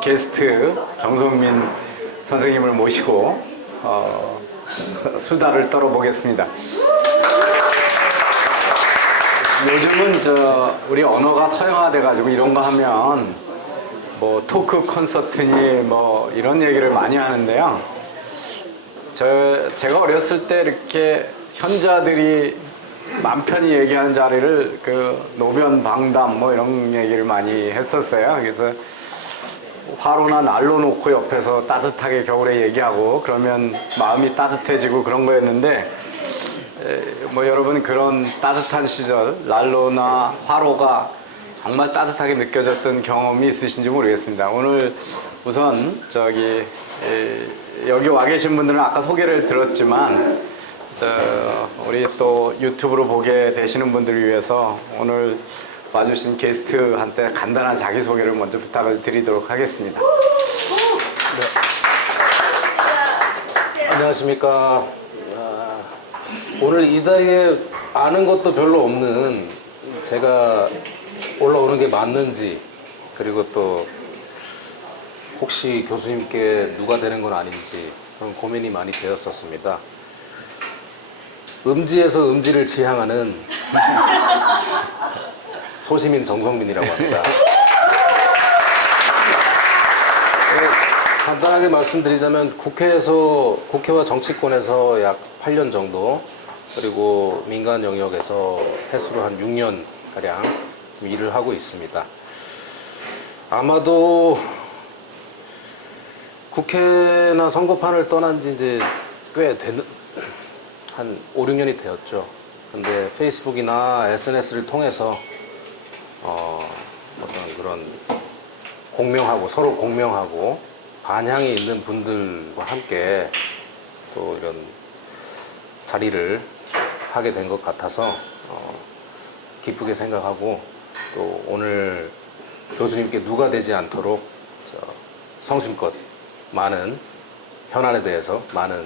게스트 정성민 선생님을 모시고 수다를 떨어보겠습니다. 요즘은 우리 언어가 서양화돼가지고 이런 거 하면 뭐 토크 콘서트니 뭐 이런 얘기를 많이 하는데요. 제가 어렸을 때 이렇게 현자들이 맘 편히 얘기하는 자리를 노변 방담 뭐 이런 얘기를 많이 했었어요. 그래서 화로나 난로 놓고 옆에서 따뜻하게 겨울에 얘기하고 그러면 마음이 따뜻해지고 그런 거였는데, 뭐 여러분 그런 따뜻한 시절 난로나 화로가 정말 따뜻하게 느껴졌던 경험이 있으신지 모르겠습니다. 오늘 우선 여기 와 계신 분들은 아까 소개를 들었지만 우리 또 유튜브로 보게 되시는 분들을 위해서 오늘 와주신 게스트한테 간단한 자기소개를 먼저 부탁을 드리도록 하겠습니다. 네. 안녕하십니까. 오늘 이 자리에 아는 것도 별로 없는 제가 올라오는 게 맞는지, 그리고 또 혹시 교수님께 누가 되는 건 아닌지 그런 고민이 많이 되었었습니다. 음지에서 음지를 지향하는 소시민 정성민이라고 합니다. 간단하게 말씀드리자면 국회와 정치권에서 약 8년 정도, 그리고 민간 영역에서 횟수로 한 6년 가량 일을 하고 있습니다. 아마도 국회나 선거판을 떠난 지 이제 꽤 한 5, 6년이 되었죠. 근데 페이스북이나 SNS를 통해서 어떤 그런 서로 공명하고 반향이 있는 분들과 함께 또 이런 자리를 하게 된 것 같아서 기쁘게 생각하고, 또 오늘 교수님께 누가 되지 않도록 성심껏 많은 현안에 대해서 많은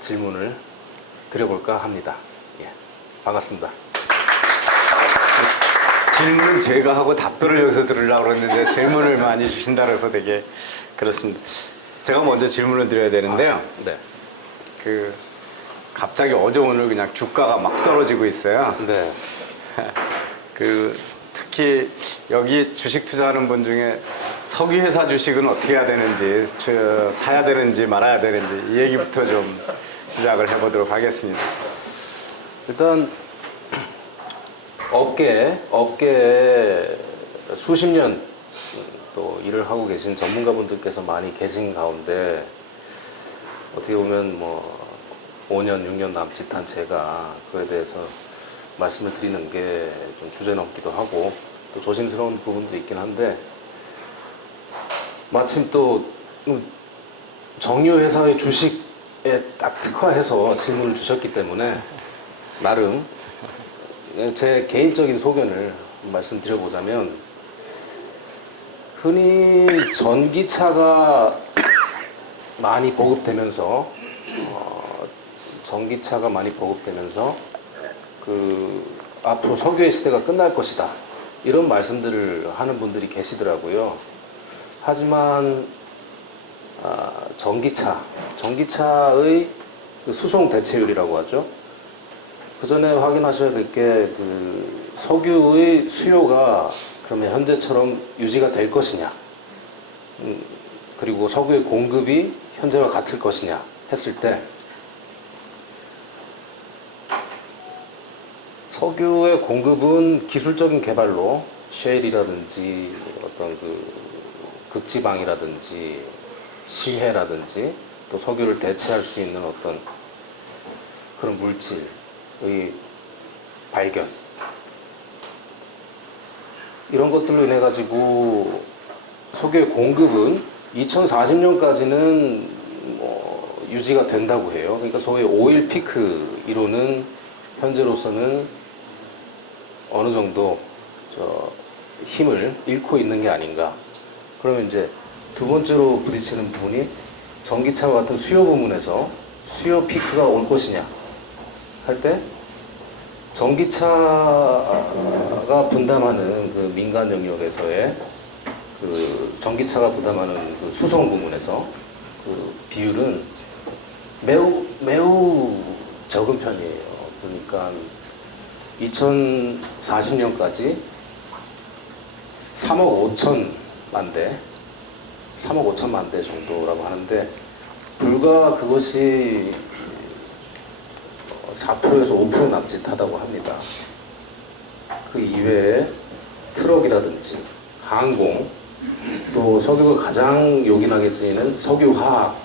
질문을 드려볼까 합니다. 예, 반갑습니다. 질문은 제가 하고 답변을 여기서 들으려고 그랬는데 질문을 많이 주신다 그래서 되게 그렇습니다. 제가 먼저 질문을 드려야 되는데요. 네. 갑자기 어제 오늘 그냥 주가가 막 떨어지고 있어요. 네. 특히 여기 주식 투자하는 분 중에 석유회사 주식은 어떻게 해야 되는지, 사야 되는지 말아야 되는지 이 얘기부터 좀 시작을 해보도록 하겠습니다. 일단 업계에 수십 년 또 일을 하고 계신 전문가분들께서 많이 계신 가운데, 어떻게 보면 뭐 5년, 6년 남짓한 제가 그에 대해서 말씀을 드리는 게 좀 주제넘기도 하고 또 조심스러운 부분도 있긴 한데, 마침 또 정유회사의 주식에 딱 특화해서 질문을 주셨기 때문에 나름 제 개인적인 소견을 말씀드려보자면, 흔히 전기차가 많이 보급되면서 앞으로 석유의 시대가 끝날 것이다, 이런 말씀들을 하는 분들이 계시더라고요. 하지만 전기차의 수송 대체율이라고 하죠. 그 전에 확인하셔야 될 게 석유의 수요가 그러면 현재처럼 유지가 될 것이냐, 그리고 석유의 공급이 현재와 같을 것이냐 했을 때, 석유의 공급은 기술적인 개발로 셰일이라든지 어떤 극지방이라든지 심해라든지 또 석유를 대체할 수 있는 어떤 그런 물질의 발견, 이런 것들로 인해 가지고 석유의 공급은 2040년까지는 유지가 된다고 해요. 그러니까 소위 오일 피크 이론은 현재로서는 어느 정도 힘을 잃고 있는 게 아닌가. 그러면 이제 두 번째로 부딪히는 부분이 전기차와 같은 수요 부문에서 수요 피크가 올 것이냐 할 때, 전기차가 분담하는 민간 영역에서의 그 전기차가 부담하는 그 수송 부분에서 그 비율은 매우 적은 편이에요. 그러니까 2040년까지 3억 5천만 대, 3억 5천만 대 정도라고 하는데 불과 그것이 4%에서 5% 남짓하다고 합니다. 그 이외에 트럭이라든지 항공, 또 석유가 가장 요긴하게 쓰이는 석유화학,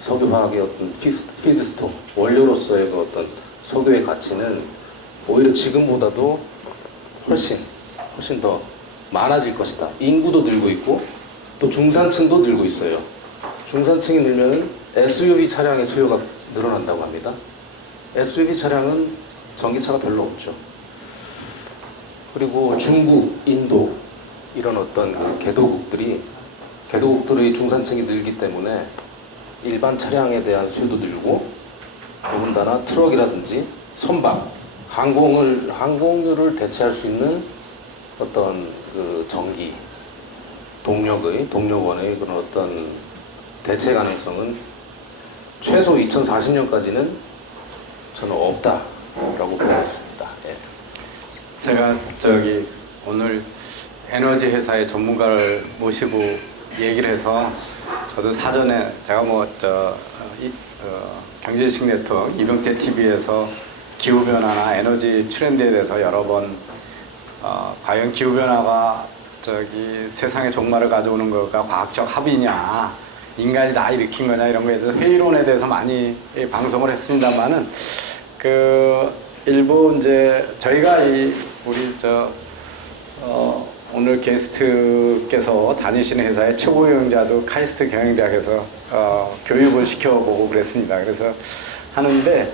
석유화학의 어떤 피드스톡, 원료로서의 그 어떤 석유의 가치는 오히려 지금보다도 훨씬 더 많아질 것이다. 인구도 늘고 있고 또 중산층도 늘고 있어요. 중산층이 늘면 SUV 차량의 수요가 늘어난다고 합니다. SUV 차량은 전기차가 별로 없죠. 그리고 중국, 인도 이런 어떤 그 개도국들이 중산층이 늘기 때문에 일반 차량에 대한 수요도 늘고 더군다나 트럭이라든지 선박, 항공유를 대체할 수 있는 어떤 그 전기, 동력원의 그런 어떤 대체 가능성은 최소 2040년까지는 저는 없다라고 보고 있습니다. 예. 제가 오늘 에너지 회사의 전문가를 모시고 얘기를 해서 저도 사전에 제가 경제식 네트워크 이병태 TV에서 기후변화나 에너지 트렌드에 대해서 여러 번 과연 기후변화가 세상의 종말을 가져오는 거가 과학적 합의냐, 인간이 다 일으킨 거냐 이런 거에 대해서 회의론에 대해서 많이 방송을 했습니다만은 일부 이제 저희가 오늘 게스트께서 다니시는 회사의 최고위원자도 카이스트 경영대학에서 교육을 시켜보고 그랬습니다. 그래서 하는데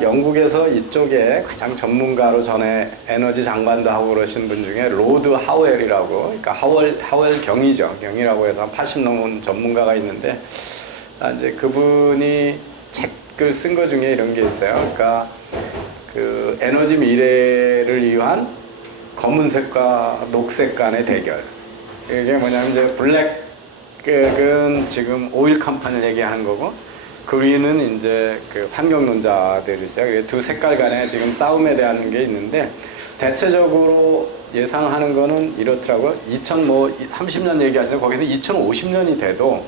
영국에서 이쪽에 가장 전문가로 전에 에너지 장관도 하고 그러신 분 중에 로드 하웰이라고, 그러니까 하웰 경이라고 해서 한 80 넘은 전문가가 있는데 이제 그분이 책을 쓴 것 중에 이런 게 있어요. 그러니까 그 에너지 미래를 위한 검은색과 녹색 간의 대결. 이게 뭐냐면 이제 블랙은 지금 오일 컴퍼니를 얘기하는 거고, 그린은 이제 그 환경론자들이죠. 두 색깔 간에 지금 싸움에 대한 게 있는데 대체적으로 예상하는 거는 이렇더라고요. 30년 얘기하시는데 거기는 2050년이 돼도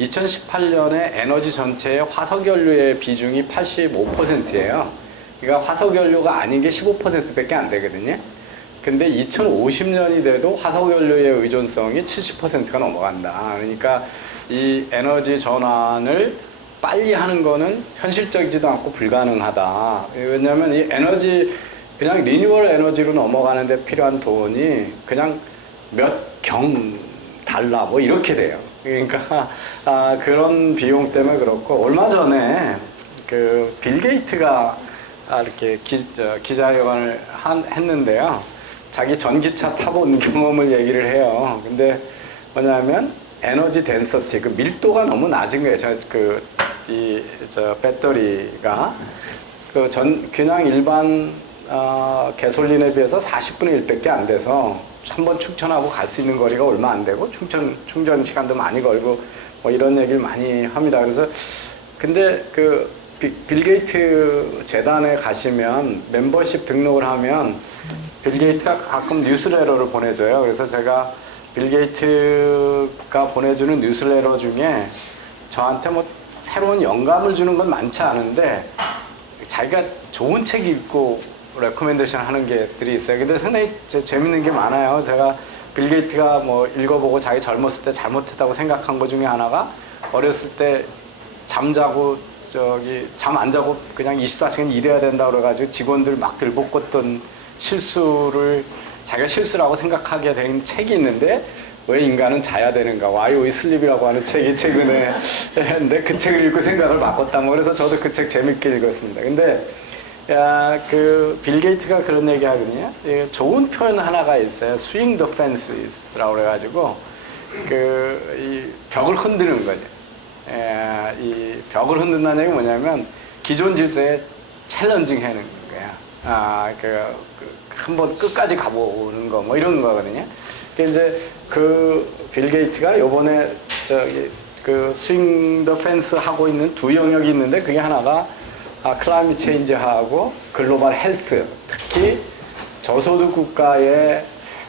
2018년에 에너지 전체의 화석연료의 비중이 85%예요. 그러니까 화석연료가 아닌 게 15%밖에 안 되거든요. 근데 2050년이 돼도 화석연료의 의존성이 70%가 넘어간다. 그러니까 이 에너지 전환을 빨리 하는 거는 현실적이지도 않고 불가능하다. 왜냐하면 이 그냥 리뉴얼 에너지로 넘어가는데 필요한 돈이 그냥 몇 달러 뭐 이렇게 돼요. 그러니까 그런 비용 때문에 그렇고, 얼마 전에 그 빌 게이트가 이렇게 기자회견을 했는데요. 자기 전기차 타본 경험을 얘기를 해요. 근데 뭐냐면 에너지 덴서티, 그 밀도가 너무 낮은 거예요. 배터리가 그냥 일반 가솔린에 비해서 40분의 1밖에 안 돼서 한번 충전하고 갈 수 있는 거리가 얼마 안 되고 충전 시간도 많이 걸고 뭐 이런 얘기를 많이 합니다. 그래서 근데 빌 게이트 재단에 가시면 멤버십 등록을 하면 빌 게이트가 가끔 뉴스레터를 보내줘요. 그래서 제가 빌 게이트가 보내주는 뉴스레터 중에 저한테 뭐 새로운 영감을 주는 건 많지 않은데 자기가 좋은 책 읽고 레코멘데이션 하는 게들이 있어요. 근데 상당히 재밌는 게 많아요. 제가 빌 게이트가 뭐 읽어보고 자기 젊었을 때 잘못했다고 생각한 것 중에 하나가, 어렸을 때 잠자고 잠 안 자고 그냥 24시간 일해야 된다고 그래가지고 직원들 막 들볶았던 실수를 자기가 실수라고 생각하게 된 책이 있는데, 왜 인간은 자야 되는가, Why We Sleep이라고 하는 책이 최근에 했는데 그 책을 읽고 생각을 바꿨다. 뭐 그래서 저도 그 책 재밌게 읽었습니다. 근데 빌 게이트가 그런 얘기 하거든요. 좋은 표현 하나가 있어요. Swing the fences라고 그래가지고 이 벽을 흔드는 거죠. 이 벽을 흔든다는 얘기 뭐냐면 기존 질서에 챌린징 하는 거야. 한번 끝까지 가보는 거 뭐 이런 거거든요. 이제 그 빌 게이트가 요번에 저기 그 스윙 더 펜스 하고 있는 두 영역이 있는데 그게 하나가 클라이밋 체인지하고 글로벌 헬스, 특히 저소득 국가에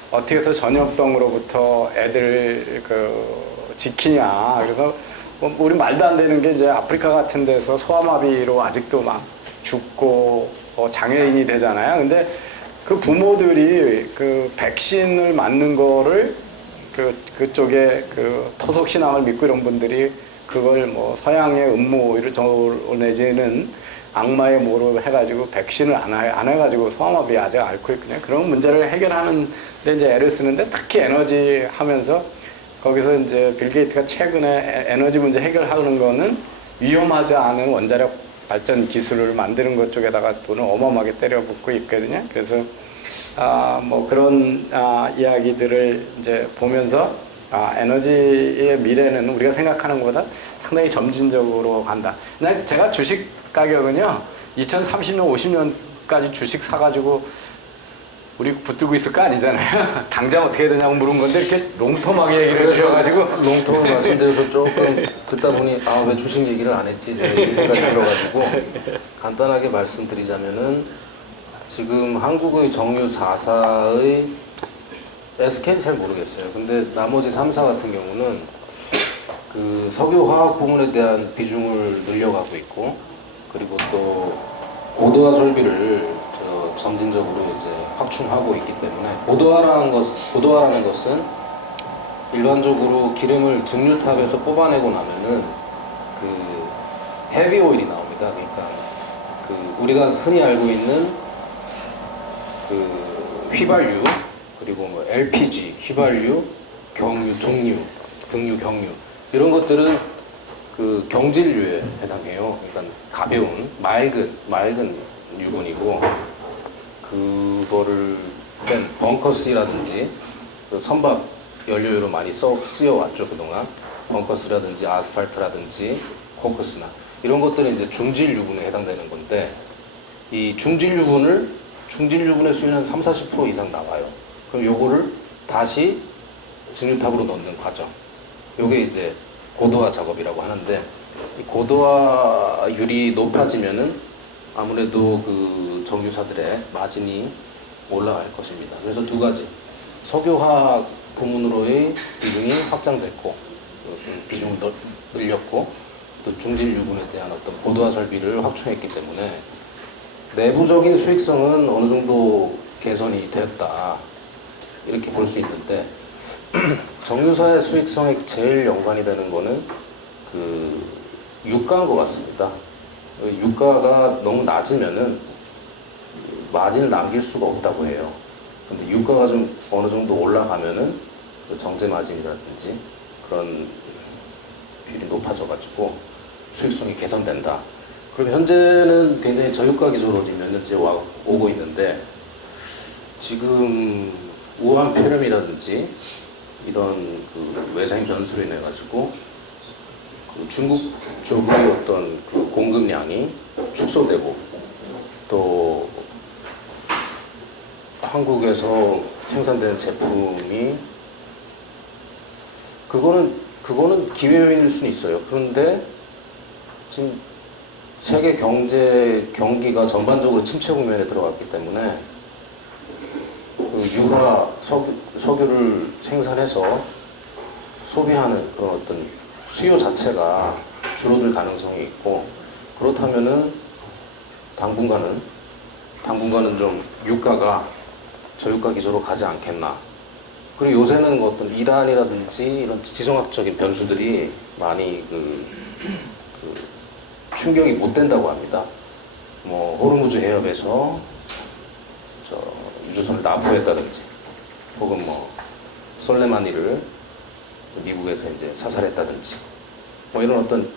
어떻게 해서 전염병으로부터 애들 그 지키냐. 그래서 뭐 우리 말도 안 되는 게 이제 아프리카 같은 데서 소아마비로 아직도 막 죽고 장애인이 되잖아요. 근데 그 부모들이 그 백신을 맞는 거를 그쪽에 그 토속 신앙을 믿고 이런 분들이 그걸 뭐 서양의 음모를 내지는 악마의 모로 해가지고 백신을 안 해가지고 소아마비 아직 앓고 있거든요. 그런 문제를 해결하는 데 이제 애를 쓰는데 특히 에너지 하면서 거기서 이제 빌 게이트가 최근에 에너지 문제 해결하는 거는 위험하지 않은 원자력 발전 기술을 만드는 것 쪽에다가 돈을 어마어마하게 때려붓고 있거든요. 그래서 뭐 그런 이야기들을 이제 보면서 에너지의 미래는 우리가 생각하는 것보다 상당히 점진적으로 간다. 그냥 제가 주식 가격은요 2030년, 50년까지 주식 사가지고 우리 붙들고 있을 거 아니잖아요. 당장 어떻게 되냐고 물은 건데 이렇게 롱텀하게 얘기를 해주셔가지고 롱텀을 말씀드려서 조금 듣다 보니 왜 주식 얘기를 안 했지 제가 이 생각이 들어가지고 간단하게 말씀드리자면은 지금 한국의 정유 4사의 SK는 잘 모르겠어요. 근데 나머지 3사 같은 경우는 그 석유 화학 부문에 대한 비중을 늘려가고 있고 그리고 또 고도화 설비를 점진적으로 이제 확충하고 있기 때문에 고도화라는 것은 일반적으로 기름을 증류탑에서 뽑아내고 나면은 그 헤비 오일이 나옵니다. 그러니까 그 우리가 흔히 알고 있는 그 휘발유 그리고 뭐 LPG, 휘발유, 경유, 등유, 경유 이런 것들은 그 경질유에 해당해요. 그러니까 가벼운 맑은 유분이고 그거를 뺀 벙커스라든지 그 선박 연료로 많이 쓰여왔죠 그동안. 벙커스라든지 아스팔트라든지 코크스나 이런 것들은 이제 중질 유분에 해당되는 건데 이 중질 유분의 수율은 한 30-40% 이상 나와요. 그럼 요거를 다시 증류탑으로 넣는 과정. 요게 이제 고도화 작업이라고 하는데 이 고도화율이 높아지면은 아무래도 그 정유사들의 마진이 올라갈 것입니다. 그래서 두 가지. 석유화학 부문으로의 비중이 확장됐고 비중을 늘렸고 또 중질 유분에 대한 어떤 고도화 설비를 확충했기 때문에 내부적인 수익성은 어느 정도 개선이 되었다 이렇게 볼 수 있는데 정유사의 수익성에 제일 연관이 되는 거는 그 유가인 것 같습니다. 유가가 너무 낮으면은 마진을 남길 수가 없다고 해요. 근데 유가가 좀 어느 정도 올라가면은 그 정제 마진이라든지 그런 비율이 높아져가지고 수익성이 개선된다. 그럼 현재는 굉장히 저유가 기조로 지금 현재 오고 있는데 지금 우한 폐렴이라든지 이런 그 외생 변수로 인해 가지고 그 중국 쪽의 어떤 그 공급량이 축소되고 또 한국에서 생산되는 제품이 그거는 기회 요인일 수는 있어요. 그런데 지금 세계 경기가 전반적으로 침체 국면에 들어갔기 때문에 그 석유를 생산해서 소비하는 그런 어떤 수요 자체가 줄어들 가능성이 있고 그렇다면은 당분간은 좀 유가가 저유가 기조로 가지 않겠나. 그리고 요새는 어떤 이란이라든지 이런 지정학적인 변수들이 많이 그 충격이 못 된다고 합니다. 뭐 호르무즈 해협에서 유조선을 납포했다든지, 혹은 뭐 솔레마니를 미국에서 이제 사살했다든지, 뭐 이런 어떤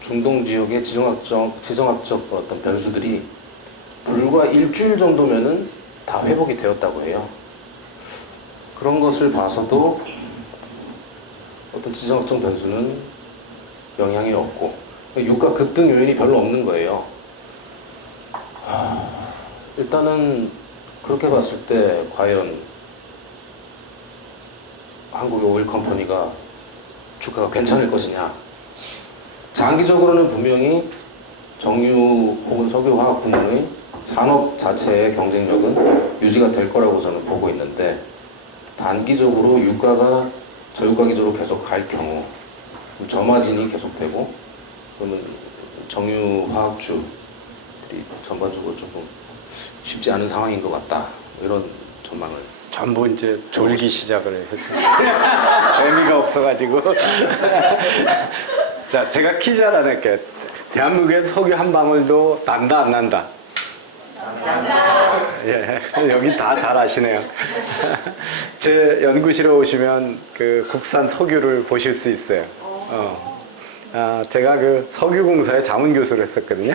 중동 지역의 지정학적 어떤 변수들이 불과 일주일 정도면은 다 회복이 되었다고 해요. 그런 것을 봐서도 어떤 지정학적 변수는 영향이 없고 유가 급등 요인이 별로 없는 거예요. 일단은 그렇게 봤을 때 과연 한국의 오일 컴퍼니가 주가가 괜찮을 것이냐? 장기적으로는 분명히 정유 혹은 석유화학 부문의 산업 자체의 경쟁력은 유지가 될 거라고 저는 보고 있는데, 단기적으로 유가가 저유가 기조로 계속 갈 경우 저마진이 계속되고, 그러면 정유화학주들이 전반적으로 조금 쉽지 않은 상황인 것 같다, 이런 전망을. 전부 이제 졸기 시작을 했습니다. 재미가 없어가지고. 자, 제가 퀴즈 하나 낼게요. 대한민국에 석유 한 방울도 난다, 안 난다? 예, 여기 다 잘 아시네요. 제 연구실에 오시면 그 국산 석유를 보실 수 있어요. 제가 그 석유공사에 자문교수를 했었거든요.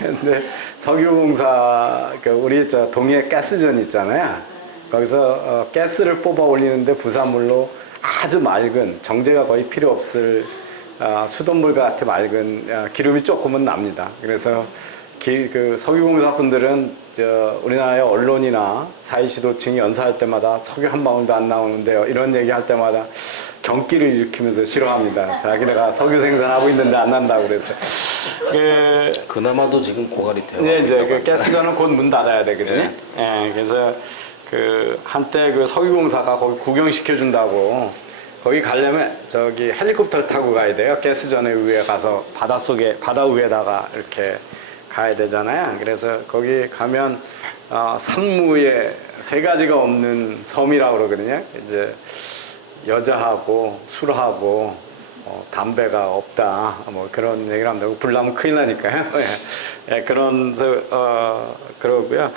근데 석유공사, 우리 저 동해 가스전 있잖아요. 거기서 가스를 뽑아 올리는데 부산물로 아주 맑은, 정제가 거의 필요 없을 수돗물 같은 맑은 기름이 조금은 납니다. 그래서 그 석유공사 분들은 우리나라의 언론이나 사회지도층이 연사할 때마다 석유 한 방울도 안 나오는데요, 이런 얘기할 때마다 경기를 일으키면서 싫어합니다. 자기네가 석유 생산하고 있는데 안 난다고 그래서. 그나마도 지금 고갈이 되어. 네, 이제 그 가스전은 곧 문 닫아야 되거든요. 네. 그래서 그 한때 그 석유공사가 거기 구경시켜 준다고, 거기 가려면 저기 헬리콥터를 타고 가야 돼요. 가스전에 위에 가서 바다 위에다가 이렇게 가야 되잖아요. 그래서 거기 가면 산무에 세 가지가 없는 섬이라고 그러거든요. 이제 여자하고 술하고 담배가 없다, 뭐 그런 얘기를 합니다. 불 나면 큰일 나니까요. 예, 그러고요.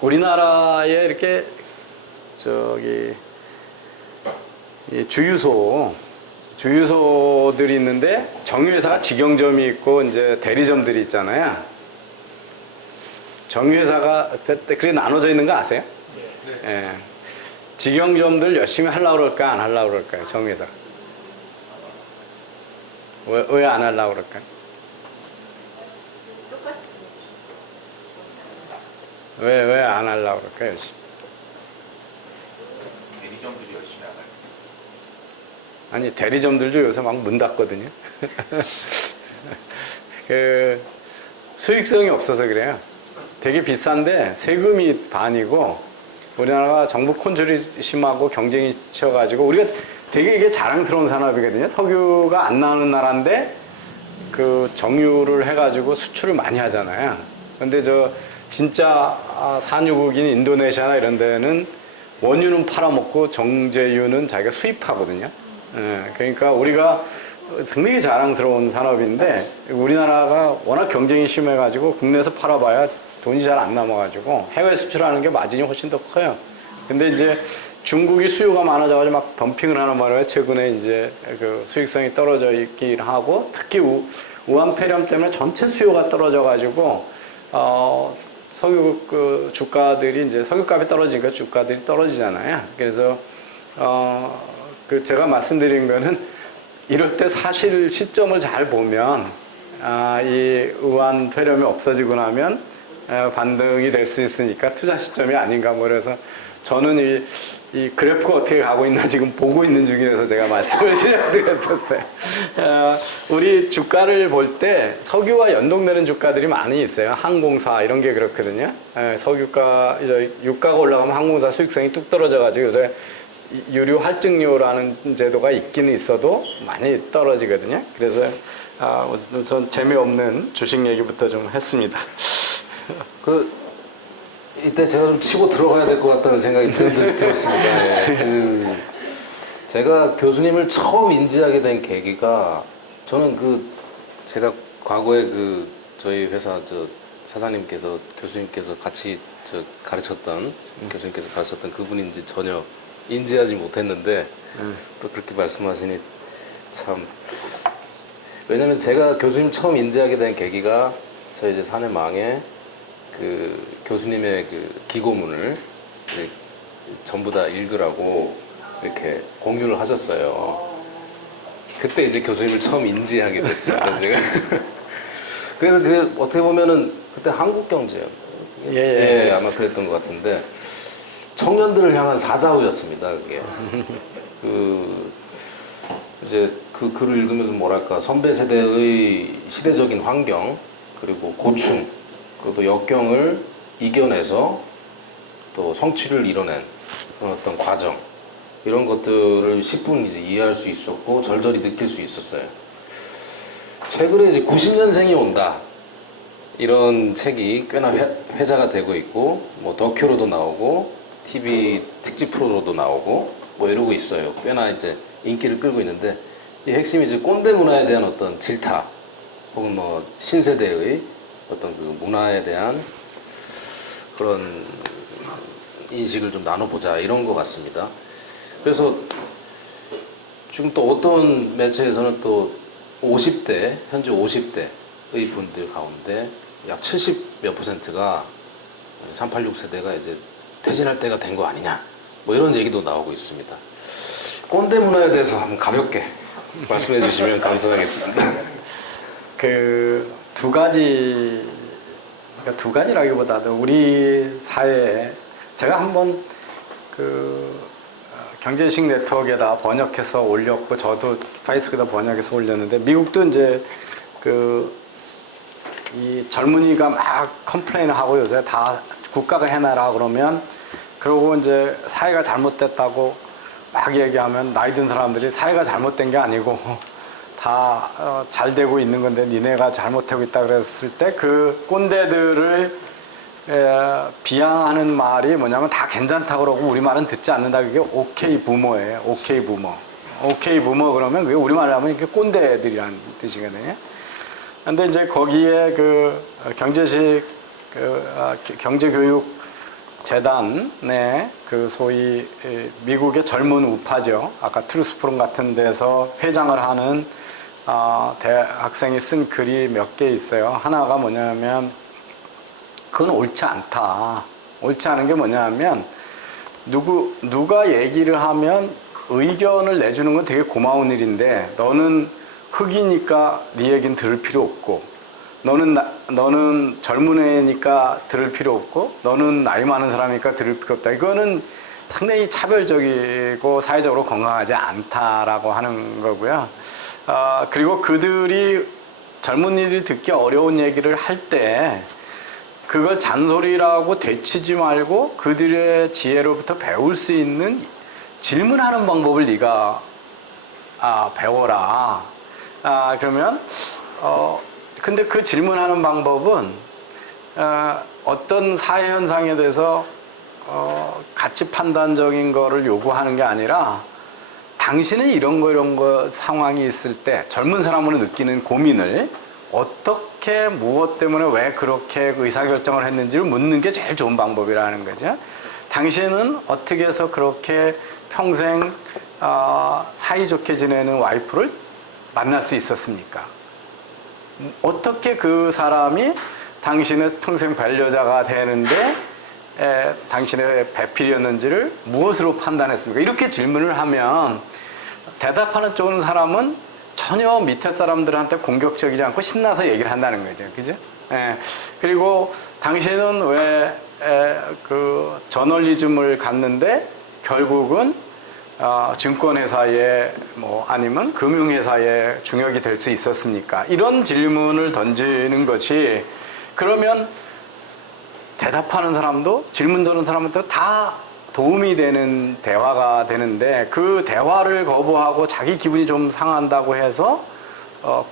우리나라에 이렇게 이 주유소들이 있는데, 정유회사가 직영점이 있고 이제 대리점들이 있잖아요. 정유회사가 그게 나눠져 있는 거 아세요? 네. 예. 직영점들 열심히 하려고 그럴까, 안 하려고 그럴까요? 정유회사. 왜 안 하려고 그럴까요? 왜 안 하려고 그럴까요? 열심히. 대리점들이 열심히 나가요. 아니, 대리점들도 요새 막 문 닫거든요. 그 수익성이 없어서 그래요. 되게 비싼데 세금이 반이고, 우리나라가 정부 컨트롤이 심하고 경쟁이 치여가지고, 우리가 되게 이게 자랑스러운 산업이거든요. 석유가 안 나오는 나라인데 그 정유를 해가지고 수출을 많이 하잖아요. 근데 진짜 산유국인 인도네시아나 이런 데는 원유는 팔아먹고 정제유는 자기가 수입하거든요. 예, 그러니까 우리가 상당히 자랑스러운 산업인데, 우리나라가 워낙 경쟁이 심해가지고 국내에서 팔아봐야 돈이 잘 안 남아가지고 해외 수출하는 게 마진이 훨씬 더 커요. 근데 이제 중국이 수요가 많아져가지고 막 덤핑을 하는 바람에 최근에 이제 그 수익성이 떨어져 있긴 하고, 특히 우한 폐렴 때문에 전체 수요가 떨어져가지고 석유 그 주가들이 이제 석유값이 떨어지니까 주가들이 떨어지잖아요. 그래서 제가 말씀드린 거는, 이럴 때 사실 시점을 잘 보면 이 우한 폐렴이 없어지고 나면 반등이 될 수 있으니까 투자 시점이 아닌가, 뭐 그래서 저는 이 그래프가 어떻게 가고 있나 지금 보고 있는 중이라서 제가 말씀을 시작드렸었어요. 우리 주가를 볼 때 석유와 연동되는 주가들이 많이 있어요. 항공사 이런 게 그렇거든요. 유가가 올라가면 항공사 수익성이 뚝 떨어져가지고 요새 유류 할증료라는 제도가 있기는 있어도 많이 떨어지거든요. 그래서 전 재미없는 주식 얘기부터 좀 했습니다. 이때 제가 좀 치고 들어가야 될 것 같다는 생각이 들었습니다. 제가 교수님을 처음 인지하게 된 계기가, 저는 제가 과거에 저희 회사 사장님께서, 교수님께서 같이 가르쳤던, 교수님께서 가르쳤던 그분인지 전혀 인지하지 못했는데, 또 그렇게 말씀하시니 참. 왜냐면 제가 교수님 처음 인지하게 된 계기가, 저희 이제 사내망에 교수님의 기고문을 전부 다 읽으라고 이렇게 공유를 하셨어요. 그때 이제 교수님을 처음 인지하게 됐습니다, 제가. 그래서 어떻게 보면은 그때 한국경제, 예. 아마 그랬던 것 같은데 청년들을 향한 사자후였습니다. 그게 이제 그 글을 읽으면서 뭐랄까 선배 세대의 시대적인 환경 그리고 고충 그리고 역경을 이겨내서 또 성취를 이뤄낸 그런 어떤 과정 이런 것들을 10분 이제 이해할 수 있었고 절절히 느낄 수 있었어요. 최근에 이제 90년생이 온다 이런 책이 꽤나 회자가 되고 있고 뭐 더큐로도 나오고 TV 특집 프로로도 나오고 뭐 이러고 있어요. 꽤나 이제 인기를 끌고 있는데 이 핵심이 이제 꼰대 문화에 대한 어떤 질타 혹은 뭐 신세대의 어떤 그 문화에 대한 그런 인식을 좀 나눠보자 이런 것 같습니다. 그래서 지금 또 어떤 매체에서는 또 50대 현재 50대의 분들 가운데 약 70몇 %가 386 세대가 이제 퇴진할 때가 된 거 아니냐 뭐 이런 얘기도 나오고 있습니다. 꼰대 문화에 대해서 한번 가볍게 말씀해 주시면 감사하겠습니다. 그 두 가지, 그러니까 두 가지라기보다도 우리 사회에 제가 한번 그 경제식 네트워크에다 번역해서 올렸고 저도 페이스북에다 번역해서 올렸는데 미국도 이제 그 이 젊은이가 막 컴플레인하고 요새 다 국가가 해내라 그러면 그러고 이제 사회가 잘못됐다고 막 얘기하면 나이 든 사람들이 사회가 잘못된 게 아니고 다 잘 되고 있는 건데 니네가 잘못하고 있다 그랬을 때 그 꼰대들을 비하하는 말이 뭐냐면 다 괜찮다 그러고 우리말은 듣지 않는다. 그게 오케이 부모예요. 오케이 부모. 오케이 부모 그러면 그게 우리말로 하면 이게 꼰대들이라는 뜻이거든요. 근데 이제 거기에 그 경제식 경제교육 재단의 그 소위 미국의 젊은 우파죠. 아까 트루스 포럼 같은 데서 회장을 하는 대학생이 쓴 글이 몇 개 있어요. 하나가 뭐냐면 그건 옳지 않다. 옳지 않은 게 뭐냐면 누가 얘기를 하면 의견을 내주는 건 되게 고마운 일인데 너는 흑이니까 네 얘기는 들을 필요 없고 너는 젊은 애니까 들을 필요 없고 너는 나이 많은 사람이니까 들을 필요 없다. 이거는 상당히 차별적이고 사회적으로 건강하지 않다라고 하는 거고요. 그리고 그들이 젊은이들이 듣기 어려운 얘기를 할 때 그걸 잔소리라고 되치지 말고 그들의 지혜로부터 배울 수 있는 질문하는 방법을 네가 배워라. 그러면 근데 그 질문하는 방법은 어떤 사회 현상에 대해서 가치 판단적인 거를 요구하는 게 아니라 당신은 이런 거 상황이 있을 때 젊은 사람으로 느끼는 고민을 어떻게 무엇 때문에 왜 그렇게 의사결정을 했는지를 묻는 게 제일 좋은 방법이라는 거죠. 당신은 어떻게 해서 그렇게 평생 사이좋게 지내는 와이프를 만날 수 있었습니까? 어떻게 그 사람이 당신의 평생 반려자가 되는데 당신의 배필이었는지를 무엇으로 판단했습니까? 이렇게 질문을 하면 대답하는 쪽은 사람은 전혀 밑에 사람들한테 공격적이지 않고 신나서 얘기를 한다는 거죠. 그죠? 그리고 당신은 왜 그 저널리즘을 갖는데 결국은 증권회사에 뭐 아니면 금융회사에 중역이 될 수 있었습니까? 이런 질문을 던지는 것이 그러면 대답하는 사람도 질문 드는 사람한테 다 도움이 되는 대화가 되는데 그 대화를 거부하고 자기 기분이 좀 상한다고 해서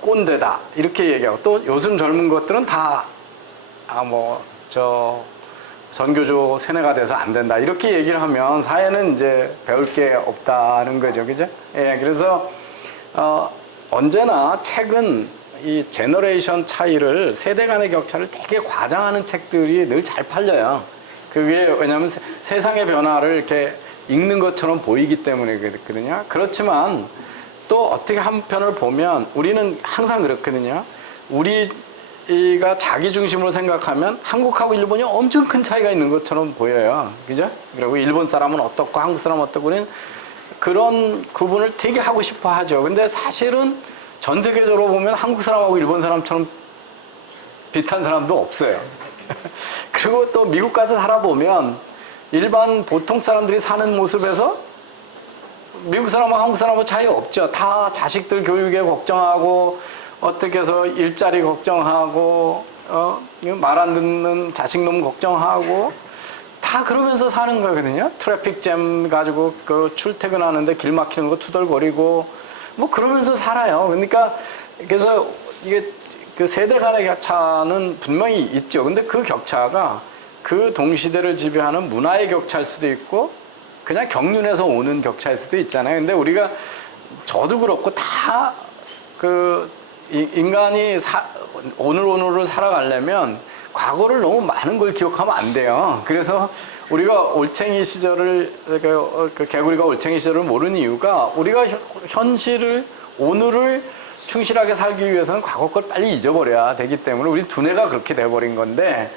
꼰대다 이렇게 얘기하고 또 요즘 젊은 것들은 다 전교조 세뇌가 돼서 안 된다 이렇게 얘기를 하면 사회는 이제 배울 게 없다는 거죠, 그죠? 예, 그래서 언제나 책은 이 제너레이션 차이를 세대 간의 격차를 되게 과장하는 책들이 늘 잘 팔려요. 그게 왜냐하면 세상의 변화를 이렇게 읽는 것처럼 보이기 때문에 그렇거든요. 그렇지만 또 어떻게 한편을 보면 우리는 항상 그렇거든요. 우리가 자기 중심으로 생각하면 한국하고 일본이 엄청 큰 차이가 있는 것처럼 보여요. 그죠? 그리고 일본 사람은 어떻고 한국 사람은 어떻고 우리는 그런 구분을 되게 하고 싶어 하죠. 근데 사실은 전 세계적으로 보면 한국 사람하고 일본 사람처럼 비슷한 사람도 없어요. 그리고 또 미국 가서 살아보면 일반 보통 사람들이 사는 모습에서 미국 사람하고 한국 사람하고 차이 없죠. 다 자식들 교육에 걱정하고 어떻게 해서 일자리 걱정하고 말 안 듣는 자식놈 걱정하고 다 그러면서 사는 거거든요. 트래픽 잼 가지고 그 출퇴근하는데 길 막히는 거 투덜거리고 뭐 그러면서 살아요. 그러니까 그래서 이게 그 세대 간의 격차는 분명히 있죠. 근데 그 격차가 그 동시대를 지배하는 문화의 격차일 수도 있고 그냥 경륜에서 오는 격차일 수도 있잖아요. 근데 우리가 저도 그렇고 다 그 인간이 오늘을 살아가려면 과거를 너무 많은 걸 기억하면 안 돼요. 그래서 우리가 올챙이 시절을 그 개구리가 올챙이 시절을 모르는 이유가 우리가 현실을 오늘을 충실하게 살기 위해서는 과거 걸 빨리 잊어버려야 되기 때문에 우리 두뇌가 그렇게 돼버린 건데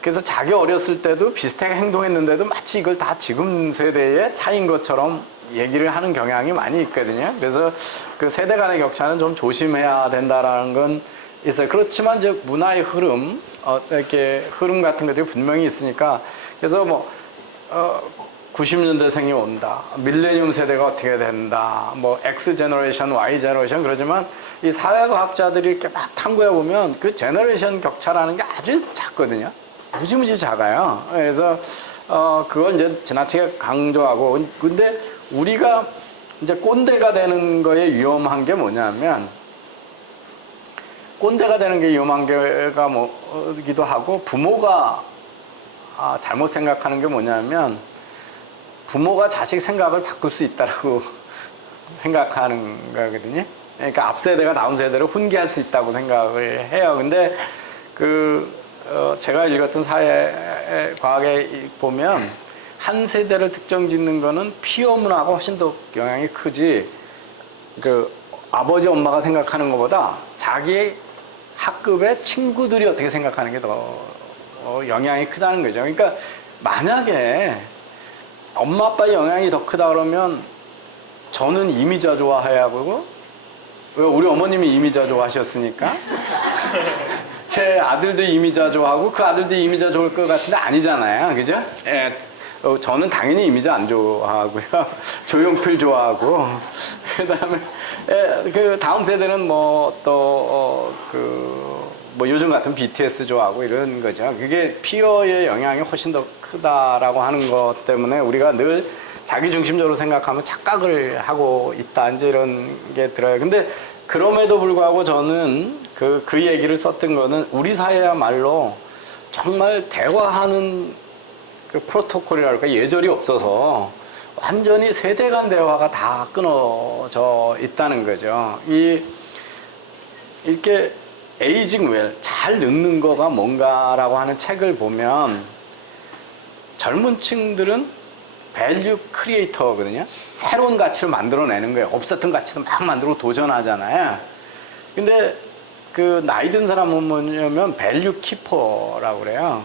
그래서 자기 어렸을 때도 비슷하게 행동했는데도 마치 이걸 다 지금 세대의 차이인 것처럼 얘기를 하는 경향이 많이 있거든요. 그래서 그 세대 간의 격차는 좀 조심해야 된다라는 건 있어요. 그렇지만 이제 문화의 흐름, 이렇게 흐름 같은 것들이 분명히 있으니까 그래서 뭐 90년대생이 온다, 밀레니엄 세대가 어떻게 된다, 뭐 X 제너레이션, Y 제너레이션 그러지만 이 사회과학자들이 이렇게 막 탐구해 보면 그 제너레이션 격차라는 게 아주 작거든요. 무지무지 작아요. 그래서 그걸 이제 지나치게 강조하고 근데 우리가 이제 꼰대가 되는 거에 위험한 게 뭐냐면 꼰대가 되는 게 위험한 게가 뭐기도 하고 부모가 잘못 생각하는 게 뭐냐면 부모가 자식 생각을 바꿀 수 있다라고 생각하는 거거든요. 그러니까 앞 세대가 다음 세대를 훈계할 수 있다고 생각을 해요. 근데 제가 읽었던 사회 과학에 보면 한 세대를 특정 짓는 거는 피어 문화가 훨씬 더 영향이 크지. 그 아버지 엄마가 생각하는 것보다 자기 학급의 친구들이 어떻게 생각하는 게 더 영향이 크다는 거죠. 그러니까 만약에 엄마 아빠의 영향이 더 크다 그러면 저는 이미자 좋아해야 하고 우리 어머님이 이미자 좋아하셨으니까 제 아들도 이미자 좋아하고 그 아들도 이미자 좋을 것 같은데 아니잖아요. 그죠? 예. 저는 당연히 이미자 안 좋아하고요. 조용필 좋아하고 그다음에 그 다음 세대는 뭐 또 뭐 요즘 같은 BTS 좋아하고 이런 거죠. 그게 피어의 영향이 훨씬 더 크다라고 하는 것 때문에 우리가 늘 자기 중심적으로 생각하면 착각을 하고 있다 이제 이런 게 들어요. 근데 그럼에도 불구하고 저는 그 얘기를 썼던 거는 우리 사회야말로 정말 대화하는 그 프로토콜이랄까 예절이 없어서 완전히 세대 간 대화가 다 끊어져 있다는 거죠. 이렇게 에이징 웰, 잘 늙는 거가 뭔가라고 하는 책을 보면 젊은 층들은 밸류 크리에이터거든요. 새로운 가치를 만들어내는 거예요. 없었던 가치도 막 만들고 도전하잖아요. 근데 그 나이 든 사람은 뭐냐면 밸류 키퍼라고 그래요.